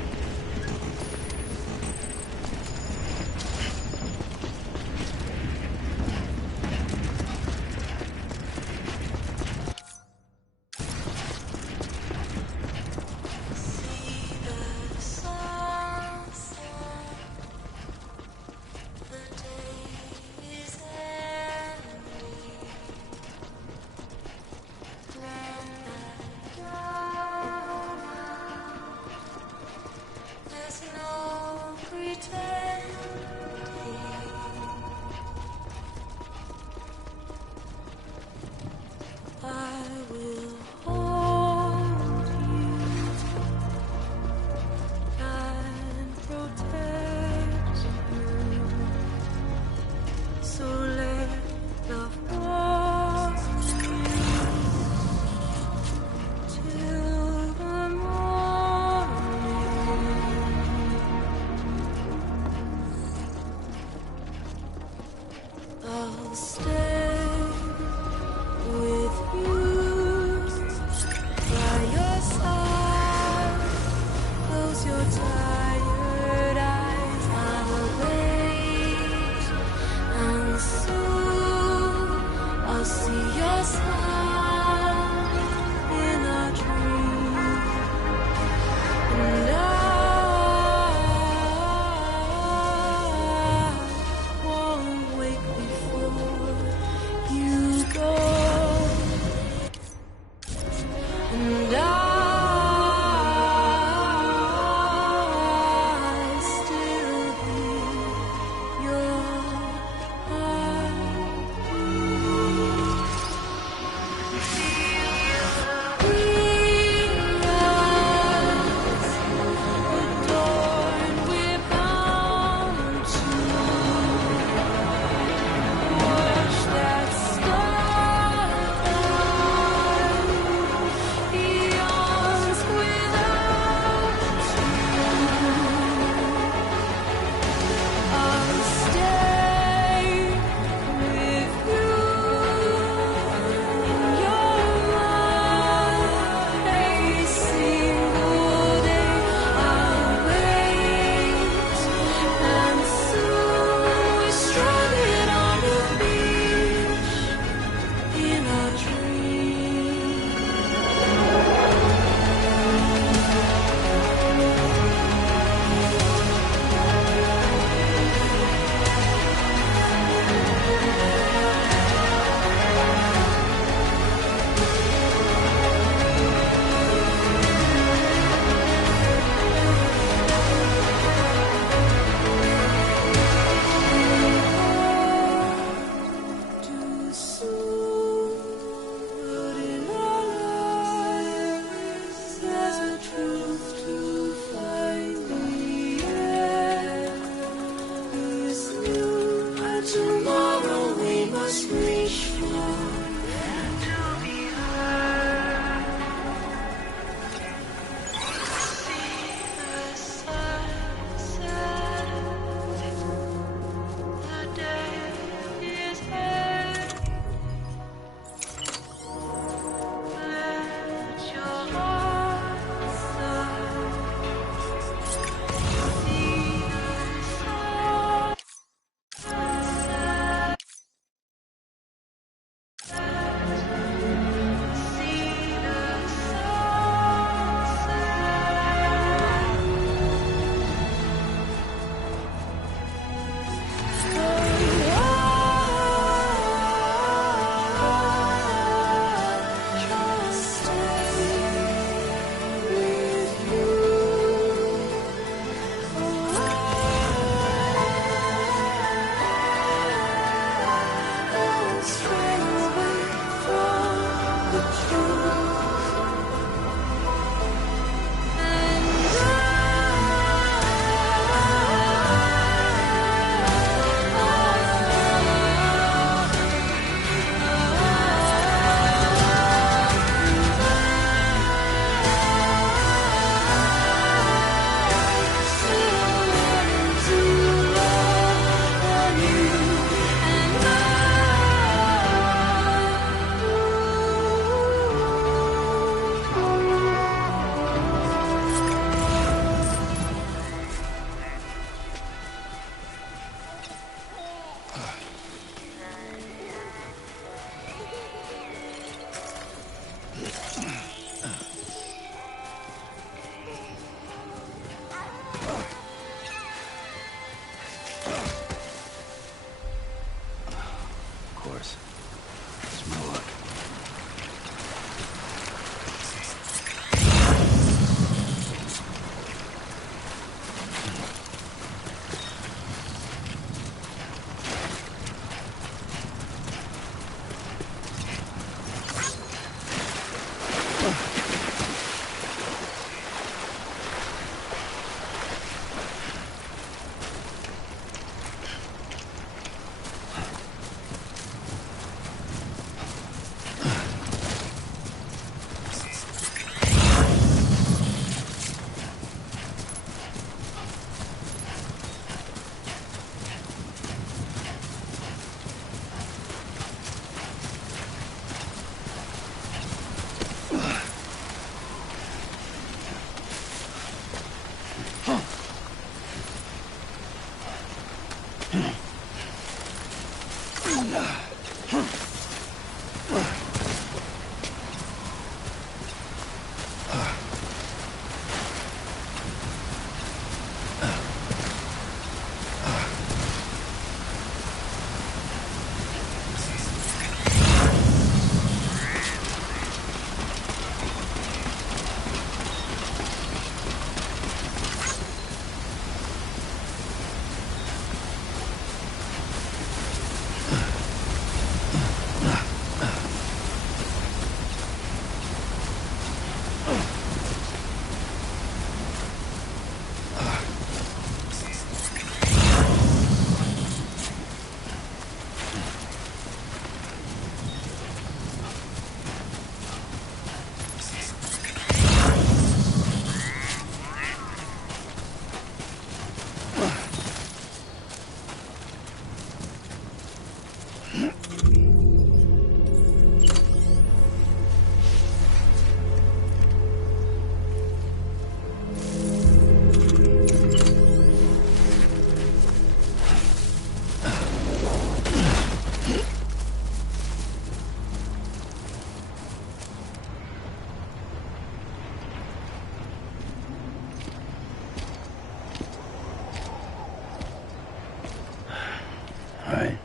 All right.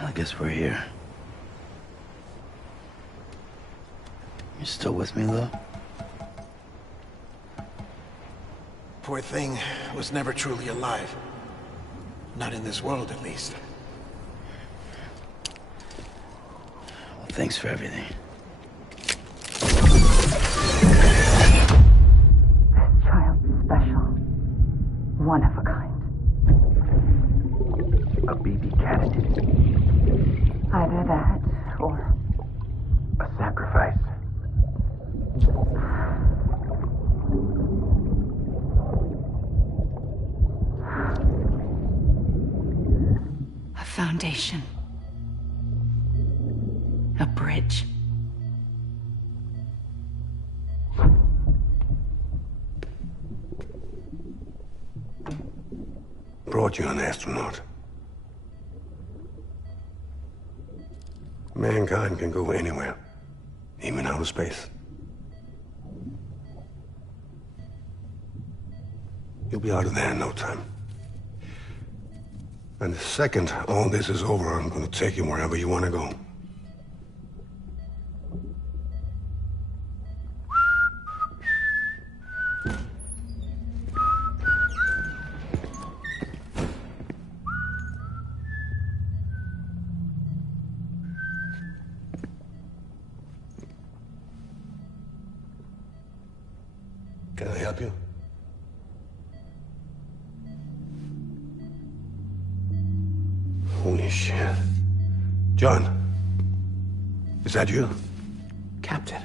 I guess we're here. You still with me, though? Poor thing was never truly alive. Not in this world, at least. Well, thanks for everything. Child special. One of a kind. A BB candidate. Either that, or A sacrifice. a foundation. A bridge. Brought you an astronaut. Mankind can go anywhere, even outer space. You'll be out of there in no time. And the second all this is over, I'm gonna take you wherever you wanna go. Can I help you? Holy shit. John, is that you? Captain,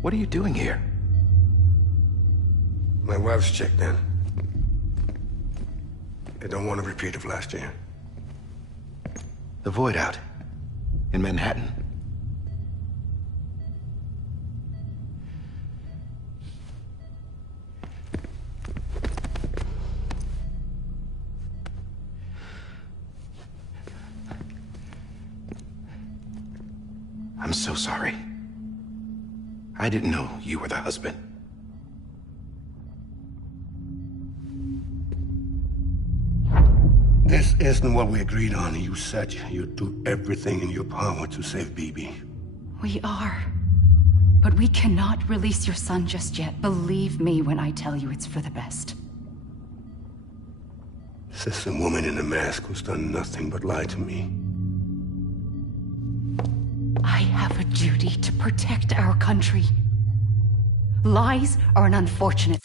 what are you doing here? My wife's checked in. They don't want a repeat of last year. The Void out in Manhattan. I'm so sorry. I didn't know you were the husband. This isn't what we agreed on. You said you'd do everything in your power to save BB. We are. But we cannot release your son just yet. Believe me when I tell you it's for the best. This is a woman in a mask who's done nothing but lie to me. I have a duty to protect our country. Lies are an unfortunate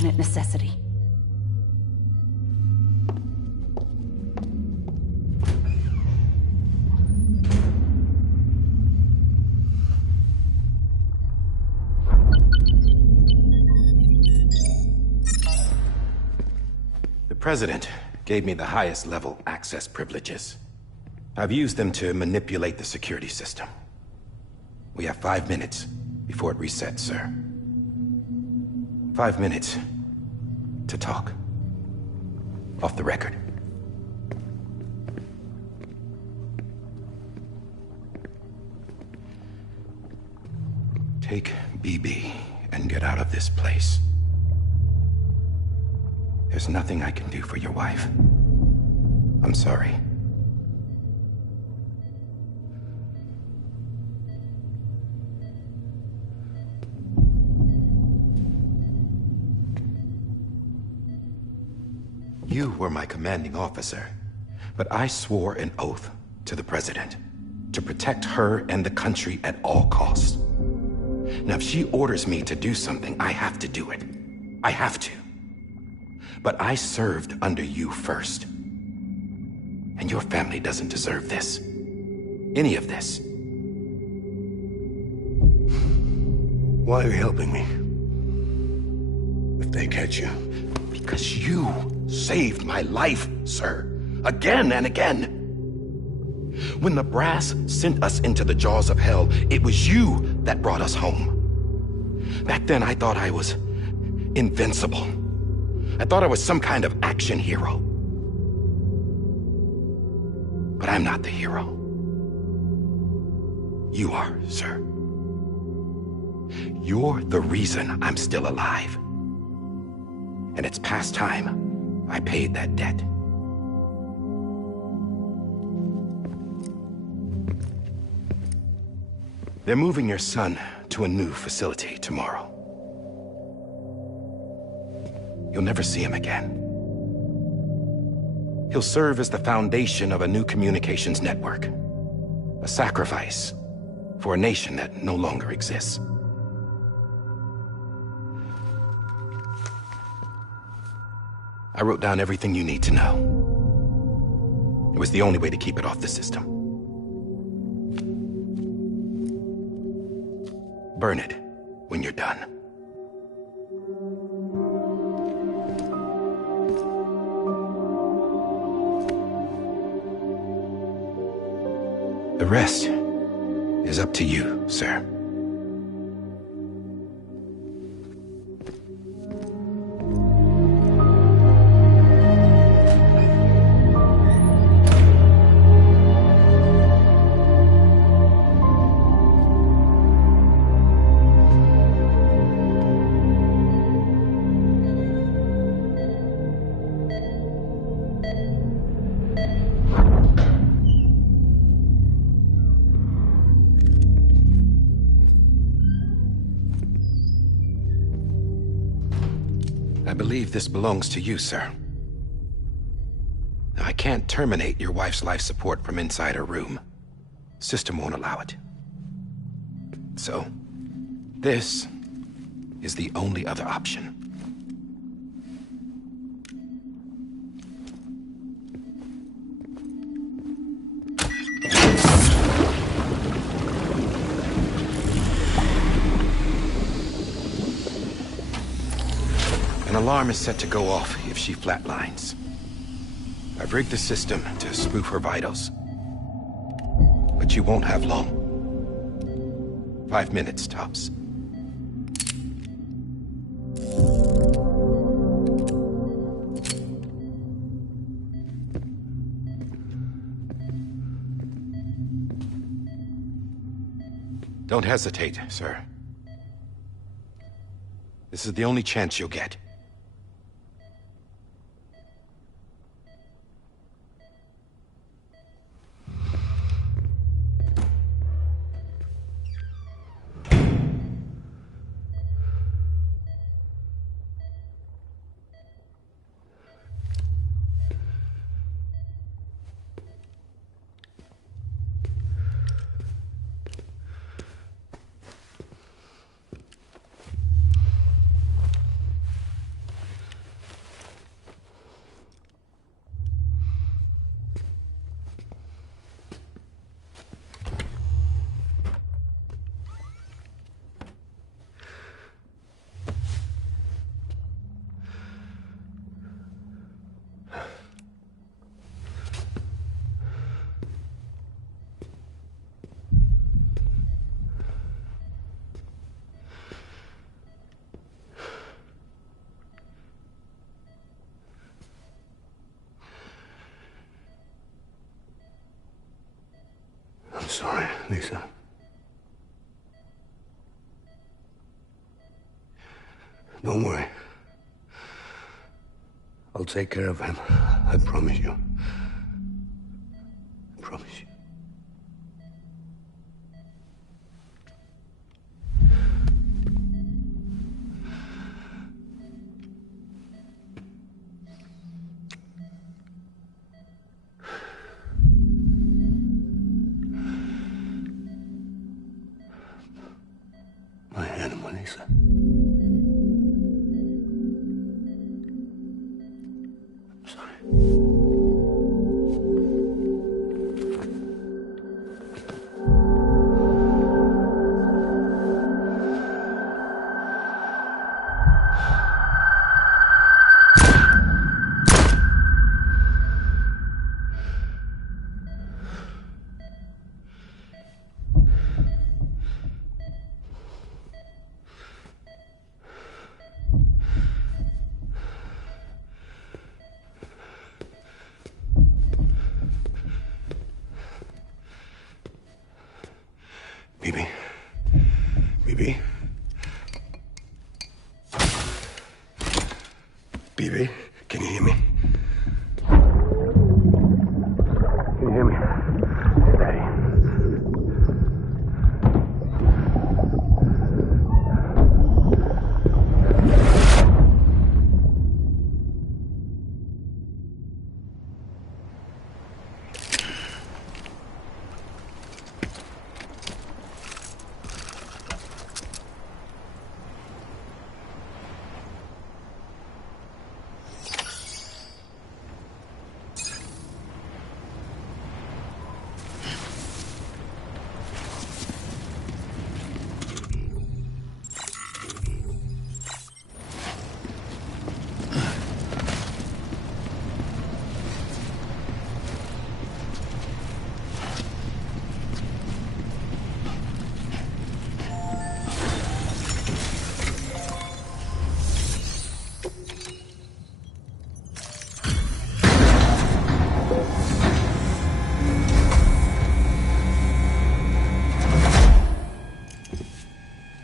necessity. The President gave me the highest level access privileges. I've used them to manipulate the security system. We have 5 minutes before it resets, sir. 5 minutes to talk. Off the record. Take BB and get out of this place. There's nothing I can do for your wife. I'm sorry. You were my commanding officer, but I swore an oath to the President to protect her and the country at all costs. Now, if she orders me to do something, I have to do it. I have to. But I served under you first. And your family doesn't deserve this. Any of this. Why are you helping me? If they catch you. Because you saved my life, sir. Again and again. When the brass sent us into the jaws of hell, it was you that brought us home. Back then, I thought I was invincible. I thought I was some kind of action hero. But I'm not the hero. You are, sir. You're the reason I'm still alive. And it's past time I paid that debt. They're moving your son to a new facility tomorrow. You'll never see him again. He'll serve as the foundation of a new communications network. A sacrifice for a nation that no longer exists. I wrote down everything you need to know. It was the only way to keep it off the system. Burn it when you're done. The rest is up to you, sir. I believe this belongs to you, sir. I can't terminate your wife's life support from inside her room. System won't allow it. So, this is the only other option. An alarm is set to go off if she flatlines. I've rigged the system to spoof her vitals. But you won't have long. 5 minutes, tops. Don't hesitate, sir. This is the only chance you'll get. Lisa. Don't worry. I'll take care of him. I promise you. I promise you. My animal, Lisa. I'm sorry. Bibi. Bibi. Bibi, can you hear me? Can you hear me? Daddy.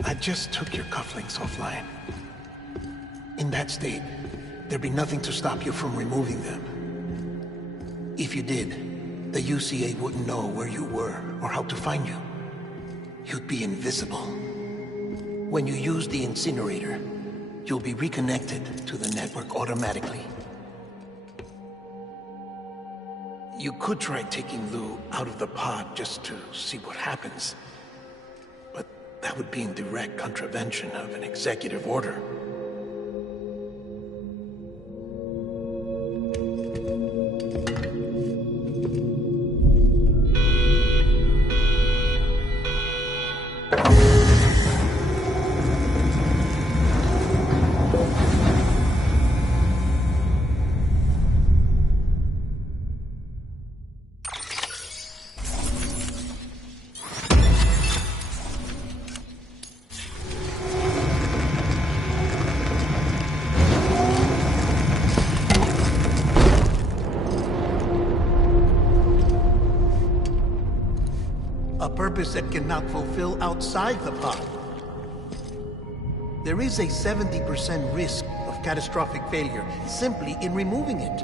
I just took your cufflinks offline. In that state, there'd be nothing to stop you from removing them. If you did, the UCA wouldn't know where you were or how to find you. You'd be invisible. When you use the incinerator, you'll be reconnected to the network automatically. You could try taking Lou out of the pod just to see what happens. But that would be in direct contravention of an executive order. A purpose that cannot fulfill outside the pod. There is a 70% risk of catastrophic failure simply in removing it.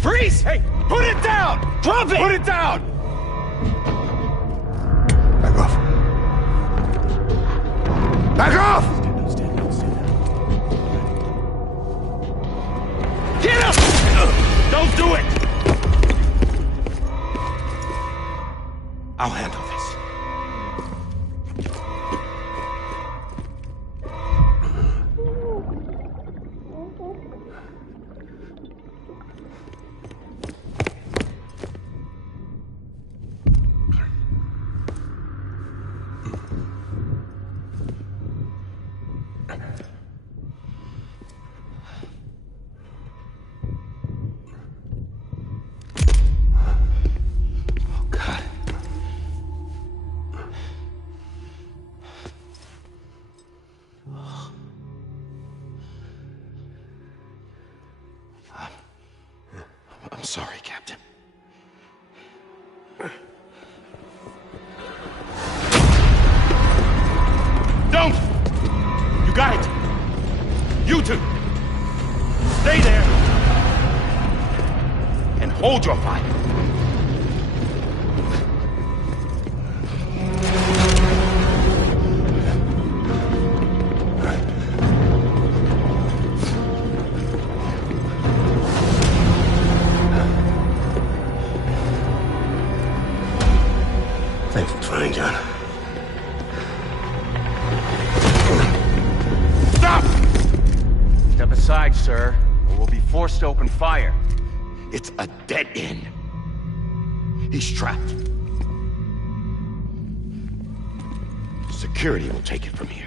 Freeze! Hey, put it down! Drop it! Put it down! Back off. Back off! Get up! Don't do it! I'll handle this. I'm sorry, Captain. Don't! You got it! You two! Stay there! And hold your fire! Thanks for trying, John. Stop! Step aside, sir, or we'll be forced to open fire. It's a dead end. He's trapped. Security will take it from here.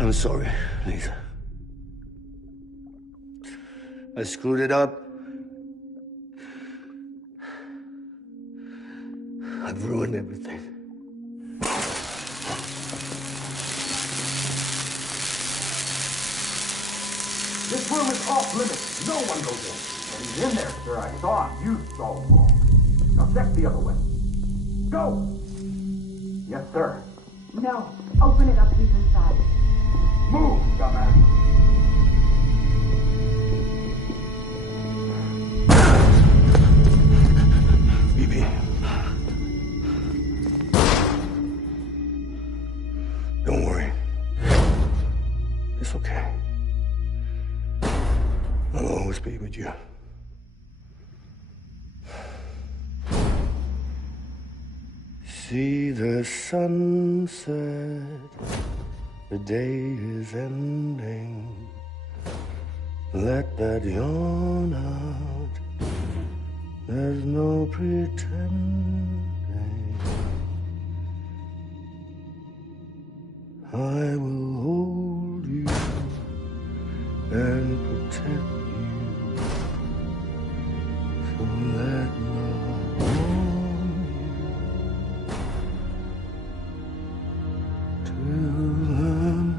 I'm sorry, Lisa. I screwed it up. I've ruined everything. This room is off limits. No one goes in. And he's in there, sir. I saw him. You saw him wrong. Now check the other way. Go! Yes, sir. No. Open it up. He's inside. Move, dumbass. BB. Don't worry. It's okay. I'll always be with you. See the sunset. The day is ending. Let that yawn out. There's no pretending. I will hold you and protect you Let love hold you till I'm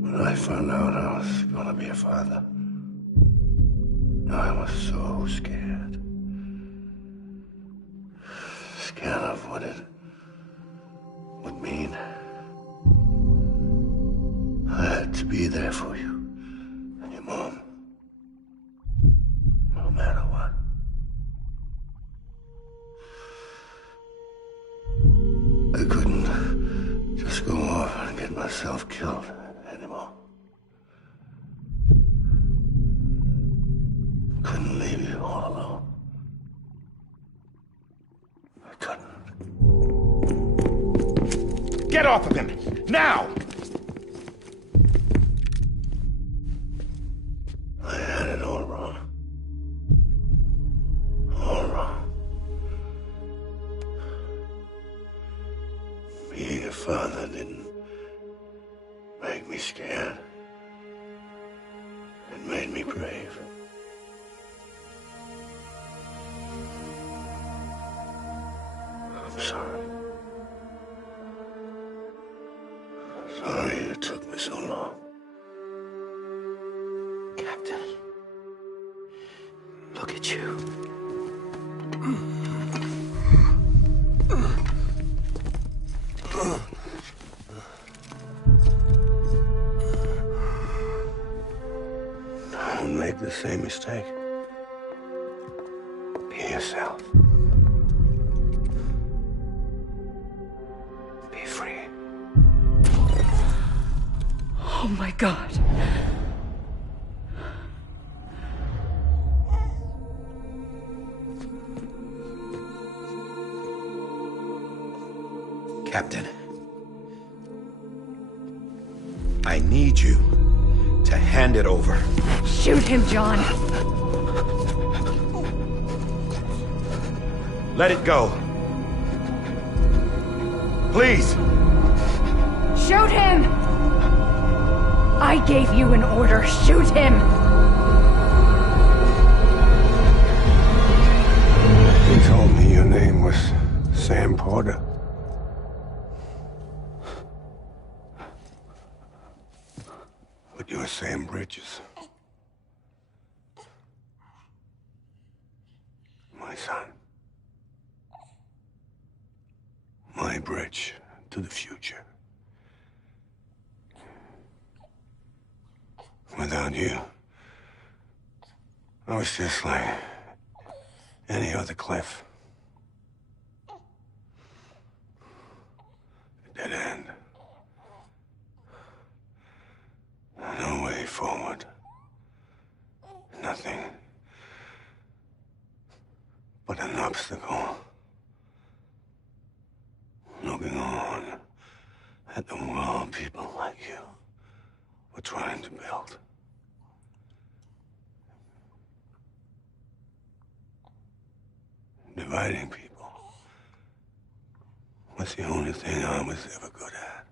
When I found out I was gonna be a father, I was so scared. Scared of what it would mean. I had to be there for you and your mom, no matter what. I couldn't just go off and get myself killed anymore. Couldn't leave you all alone. I couldn't. Get off of him! Now! I had it all wrong. All wrong. Being a father didn't make me scared. It made me brave. I'm sorry. Sorry it took me so long. Captain, look at you. Don't make the same mistake. Be yourself. Be free. Oh my God. Captain, I need you to hand it over. Shoot him, John. Let it go. Please. Shoot him! I gave you an order. Shoot him! You told me your name was Sam Porter. But you're Sam Bridges. My son. My bridge to the future. Without you, I was just like any other Cliff. A dead end. No way forward. Nothing but an obstacle. Looking on at the world people like you were trying to build. Dividing people was the only thing I was ever good at.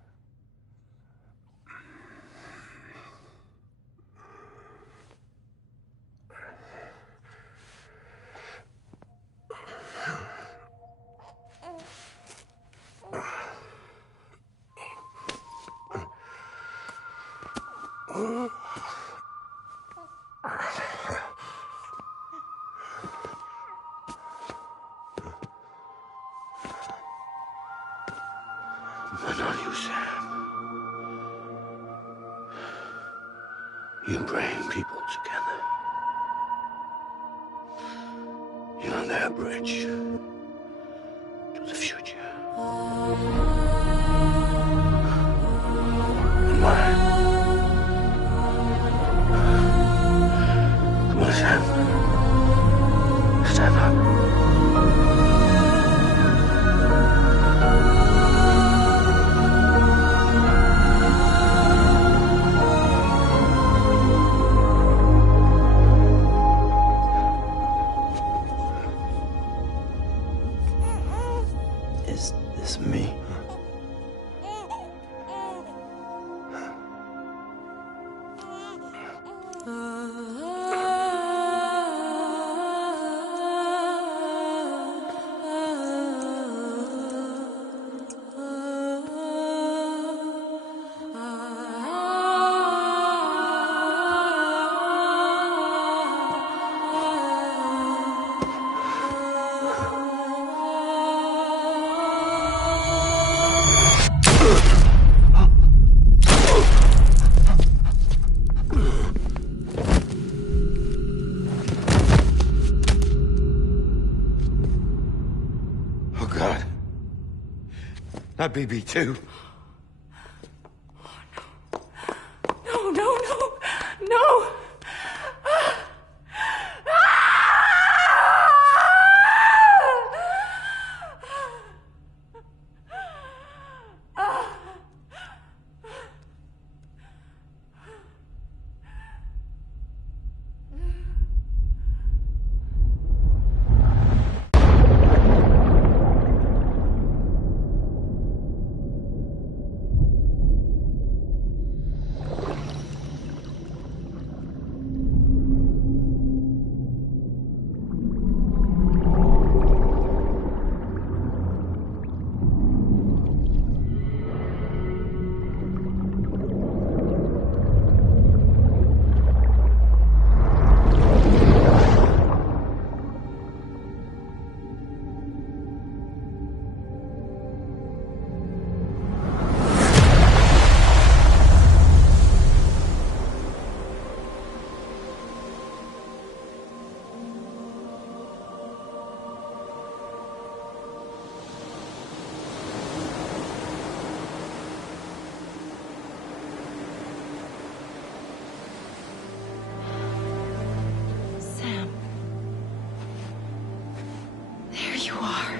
But not you, Sam. You bring people together. You're their bridge to the future. And mine. Sam. Stand up. Is this me? Oh, God. Not BB2. No, no, no, no! Sam. There you are.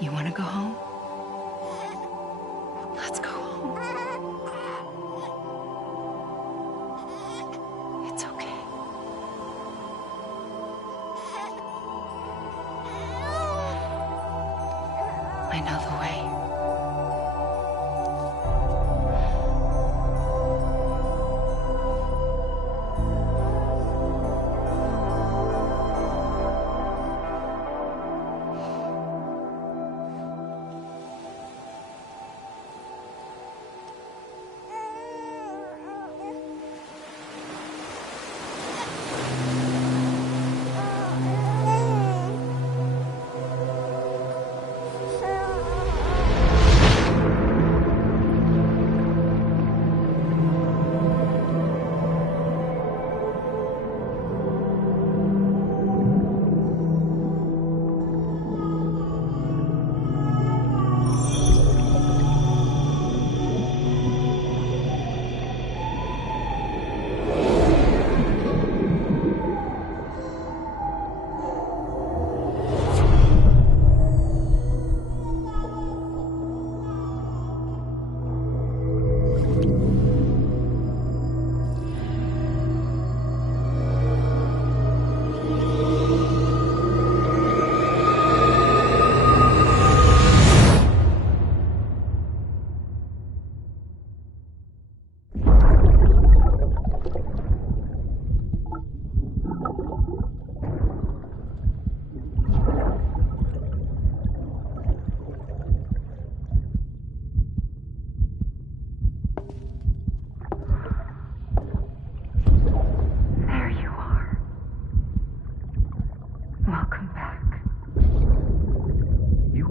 You want to go home? Let's go home. It's okay. I know the way.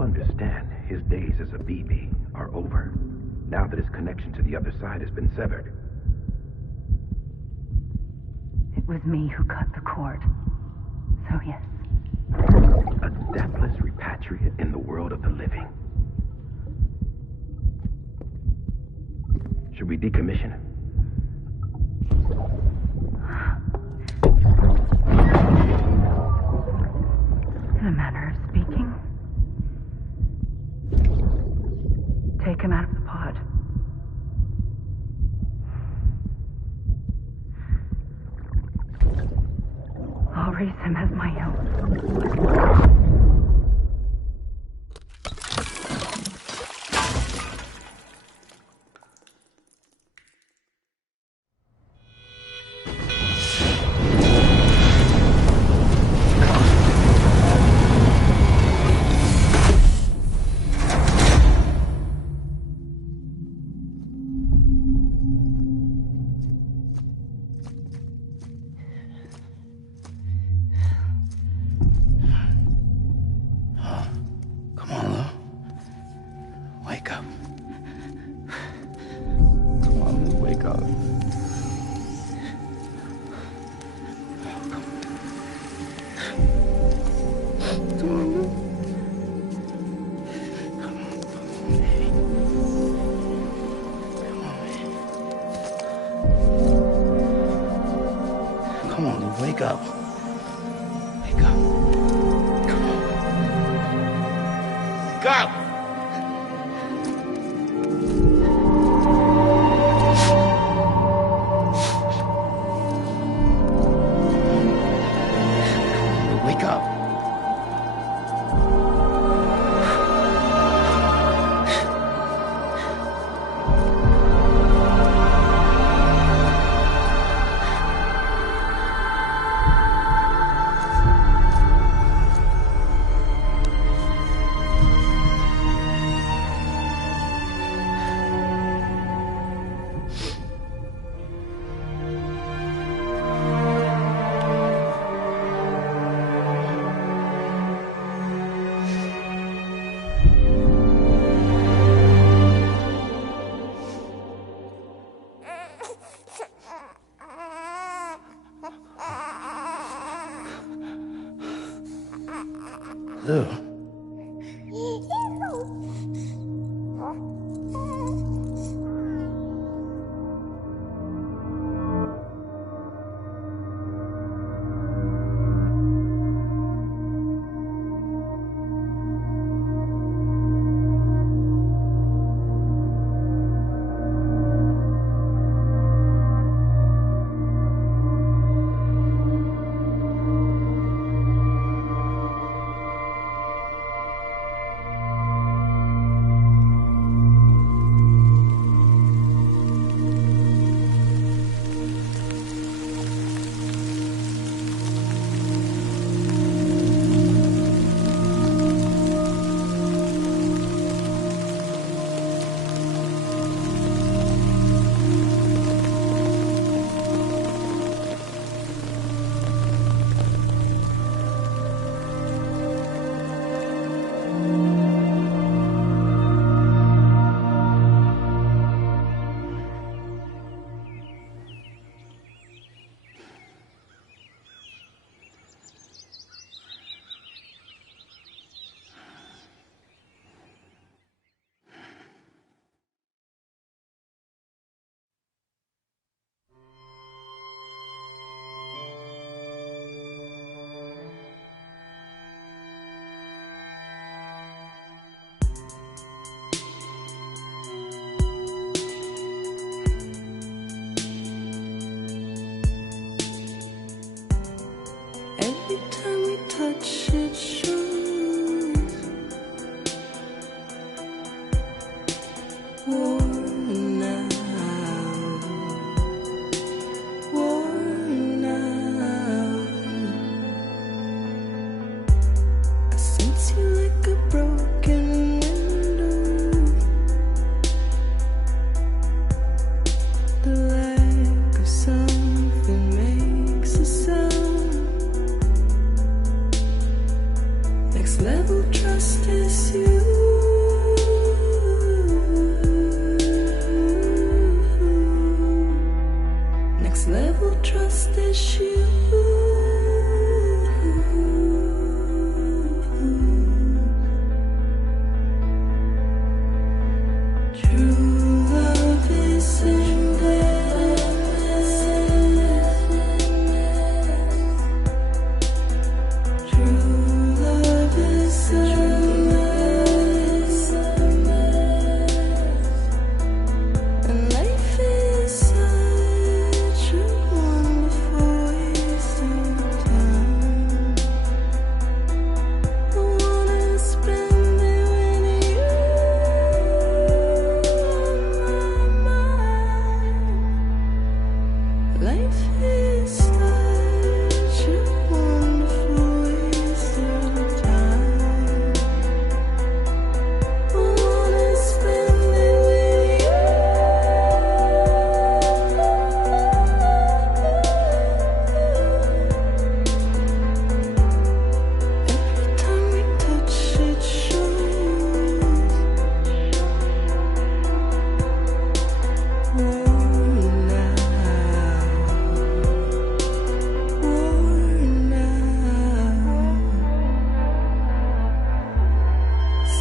understand, his days as a BB are over, now that his connection to the other side has been severed. It was me who cut the cord. So yes. A deathless repatriate in the world of the living. Should we decommission him? In a manner of speaking. Take him out of the pod. I'll raise him as my own. Come on, Lou, wake up. Wake up. Come on. Wake up! Come on, Lou, wake up. Lou.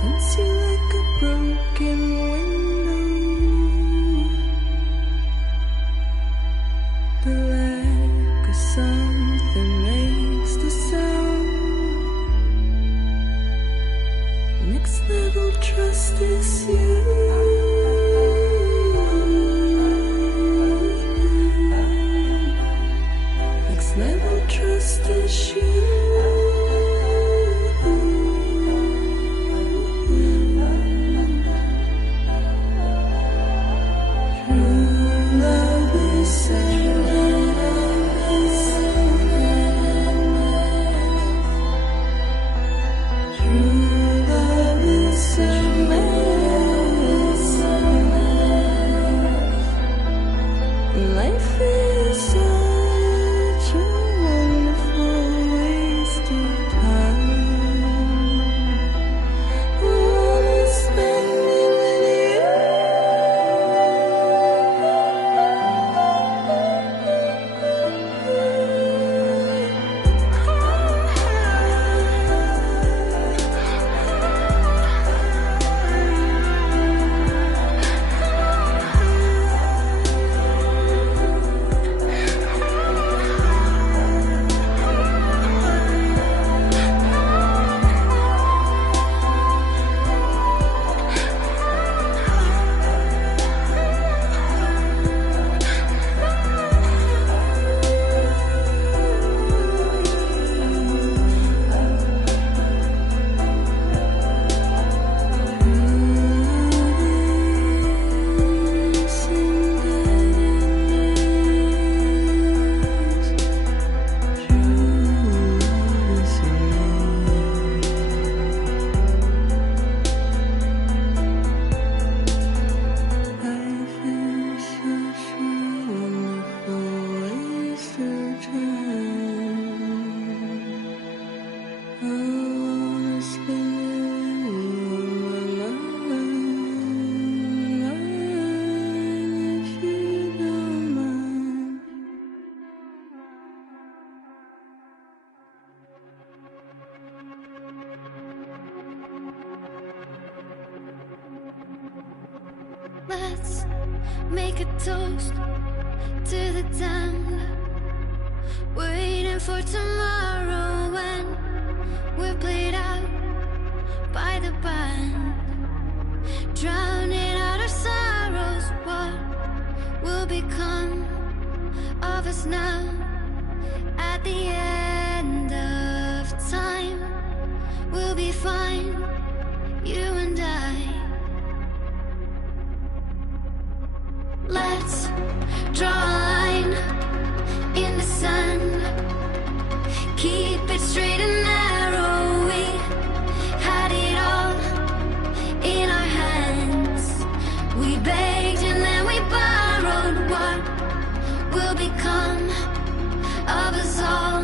sense you like a broken window. The lack of something makes the sound. Next level trust is you. Next level trust is you. Life is such a wonderful waste of time. What is spending with you? Let's make a toast to the damned, waiting for tomorrow when we're played out by the band, drowning out our sorrows. What will become of us now at the end of time? We'll be fine, you and I. Let's draw a line in the sand, keep it straight and narrow. We had it all in our hands. We begged and then we borrowed. What will become of us all?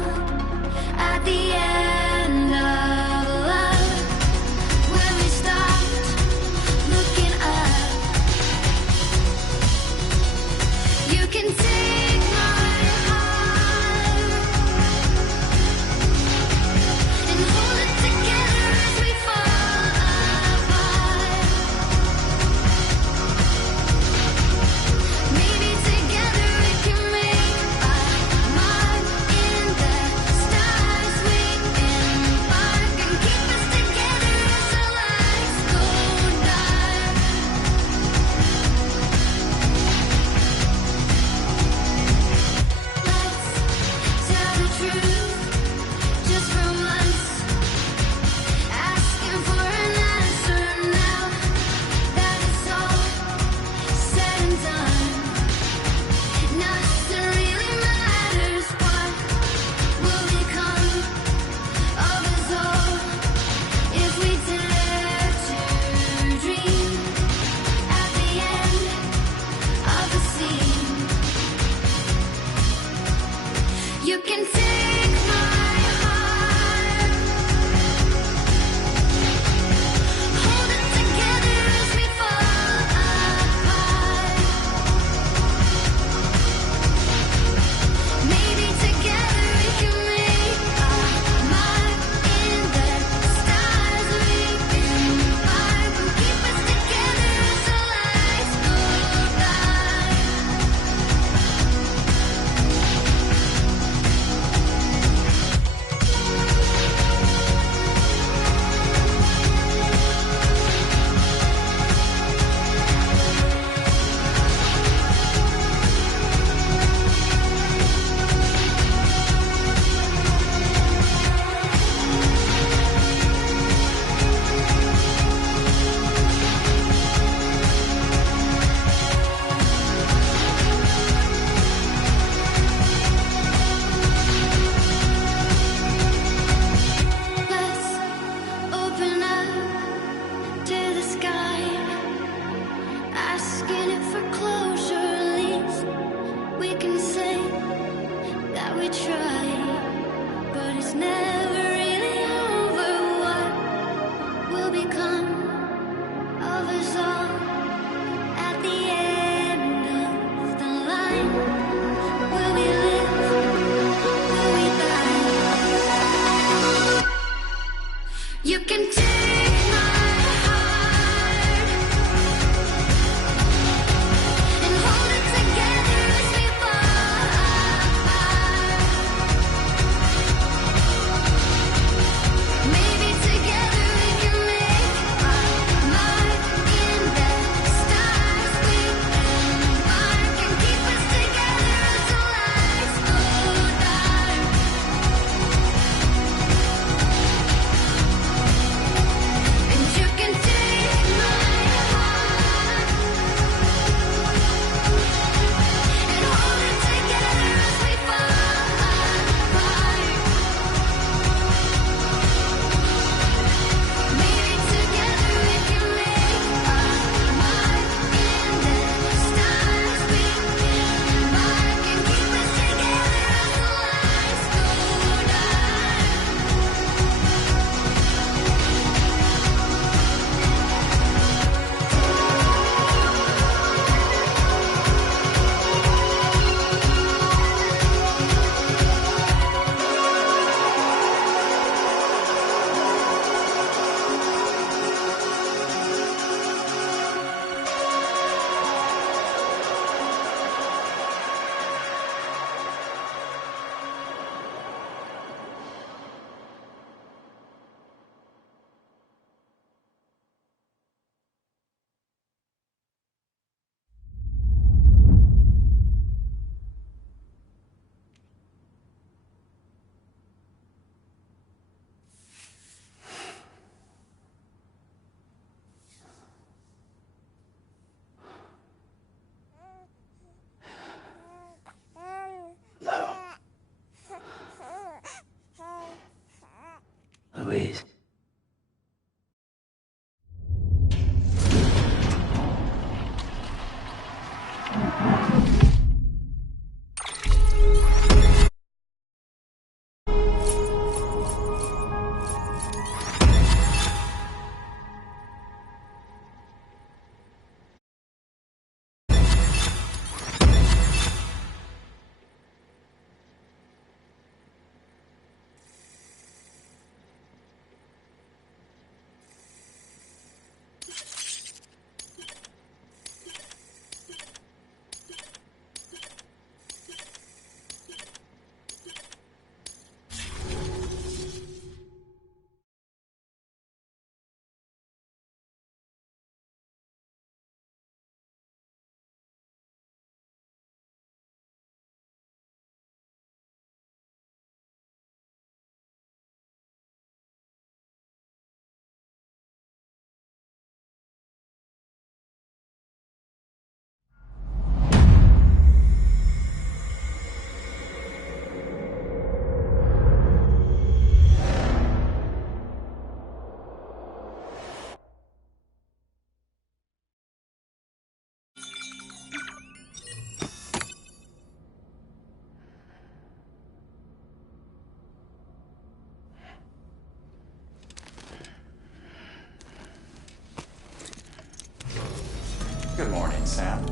Good morning, Sam.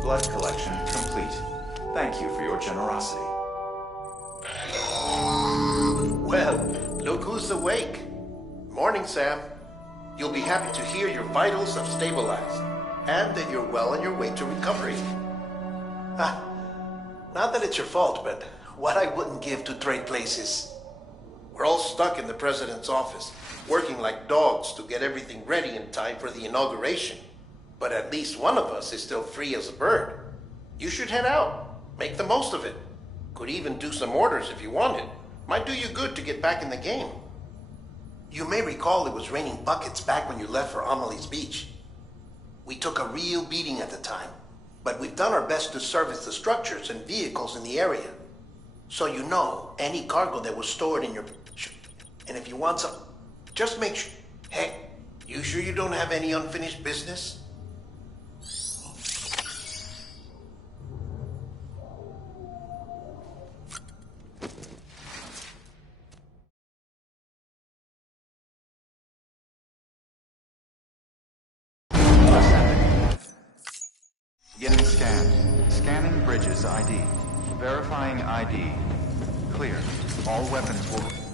Blood collection complete. Thank you for your generosity. Well, look who's awake. Morning, Sam. You'll be happy to hear your vitals have stabilized, and that you're well on your way to recovery. Not that it's your fault, but what I wouldn't give to trade places. We're all stuck in the president's office, working like dogs to get everything ready in time for the inauguration. But at least one of us is still free as a bird. You should head out. Make the most of it. Could even do some orders if you wanted. Might do you good to get back in the game. You may recall it was raining buckets back when you left for Amelie's Beach. We took a real beating at the time, but we've done our best to service the structures and vehicles in the area. So you know any cargo that was stored in your... And if you want some, just make sure... Hey, you sure you don't have any unfinished business? Getting scanned. Scanning Bridges ID. Verifying ID. Clear. All weapons will...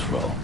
Let's roll.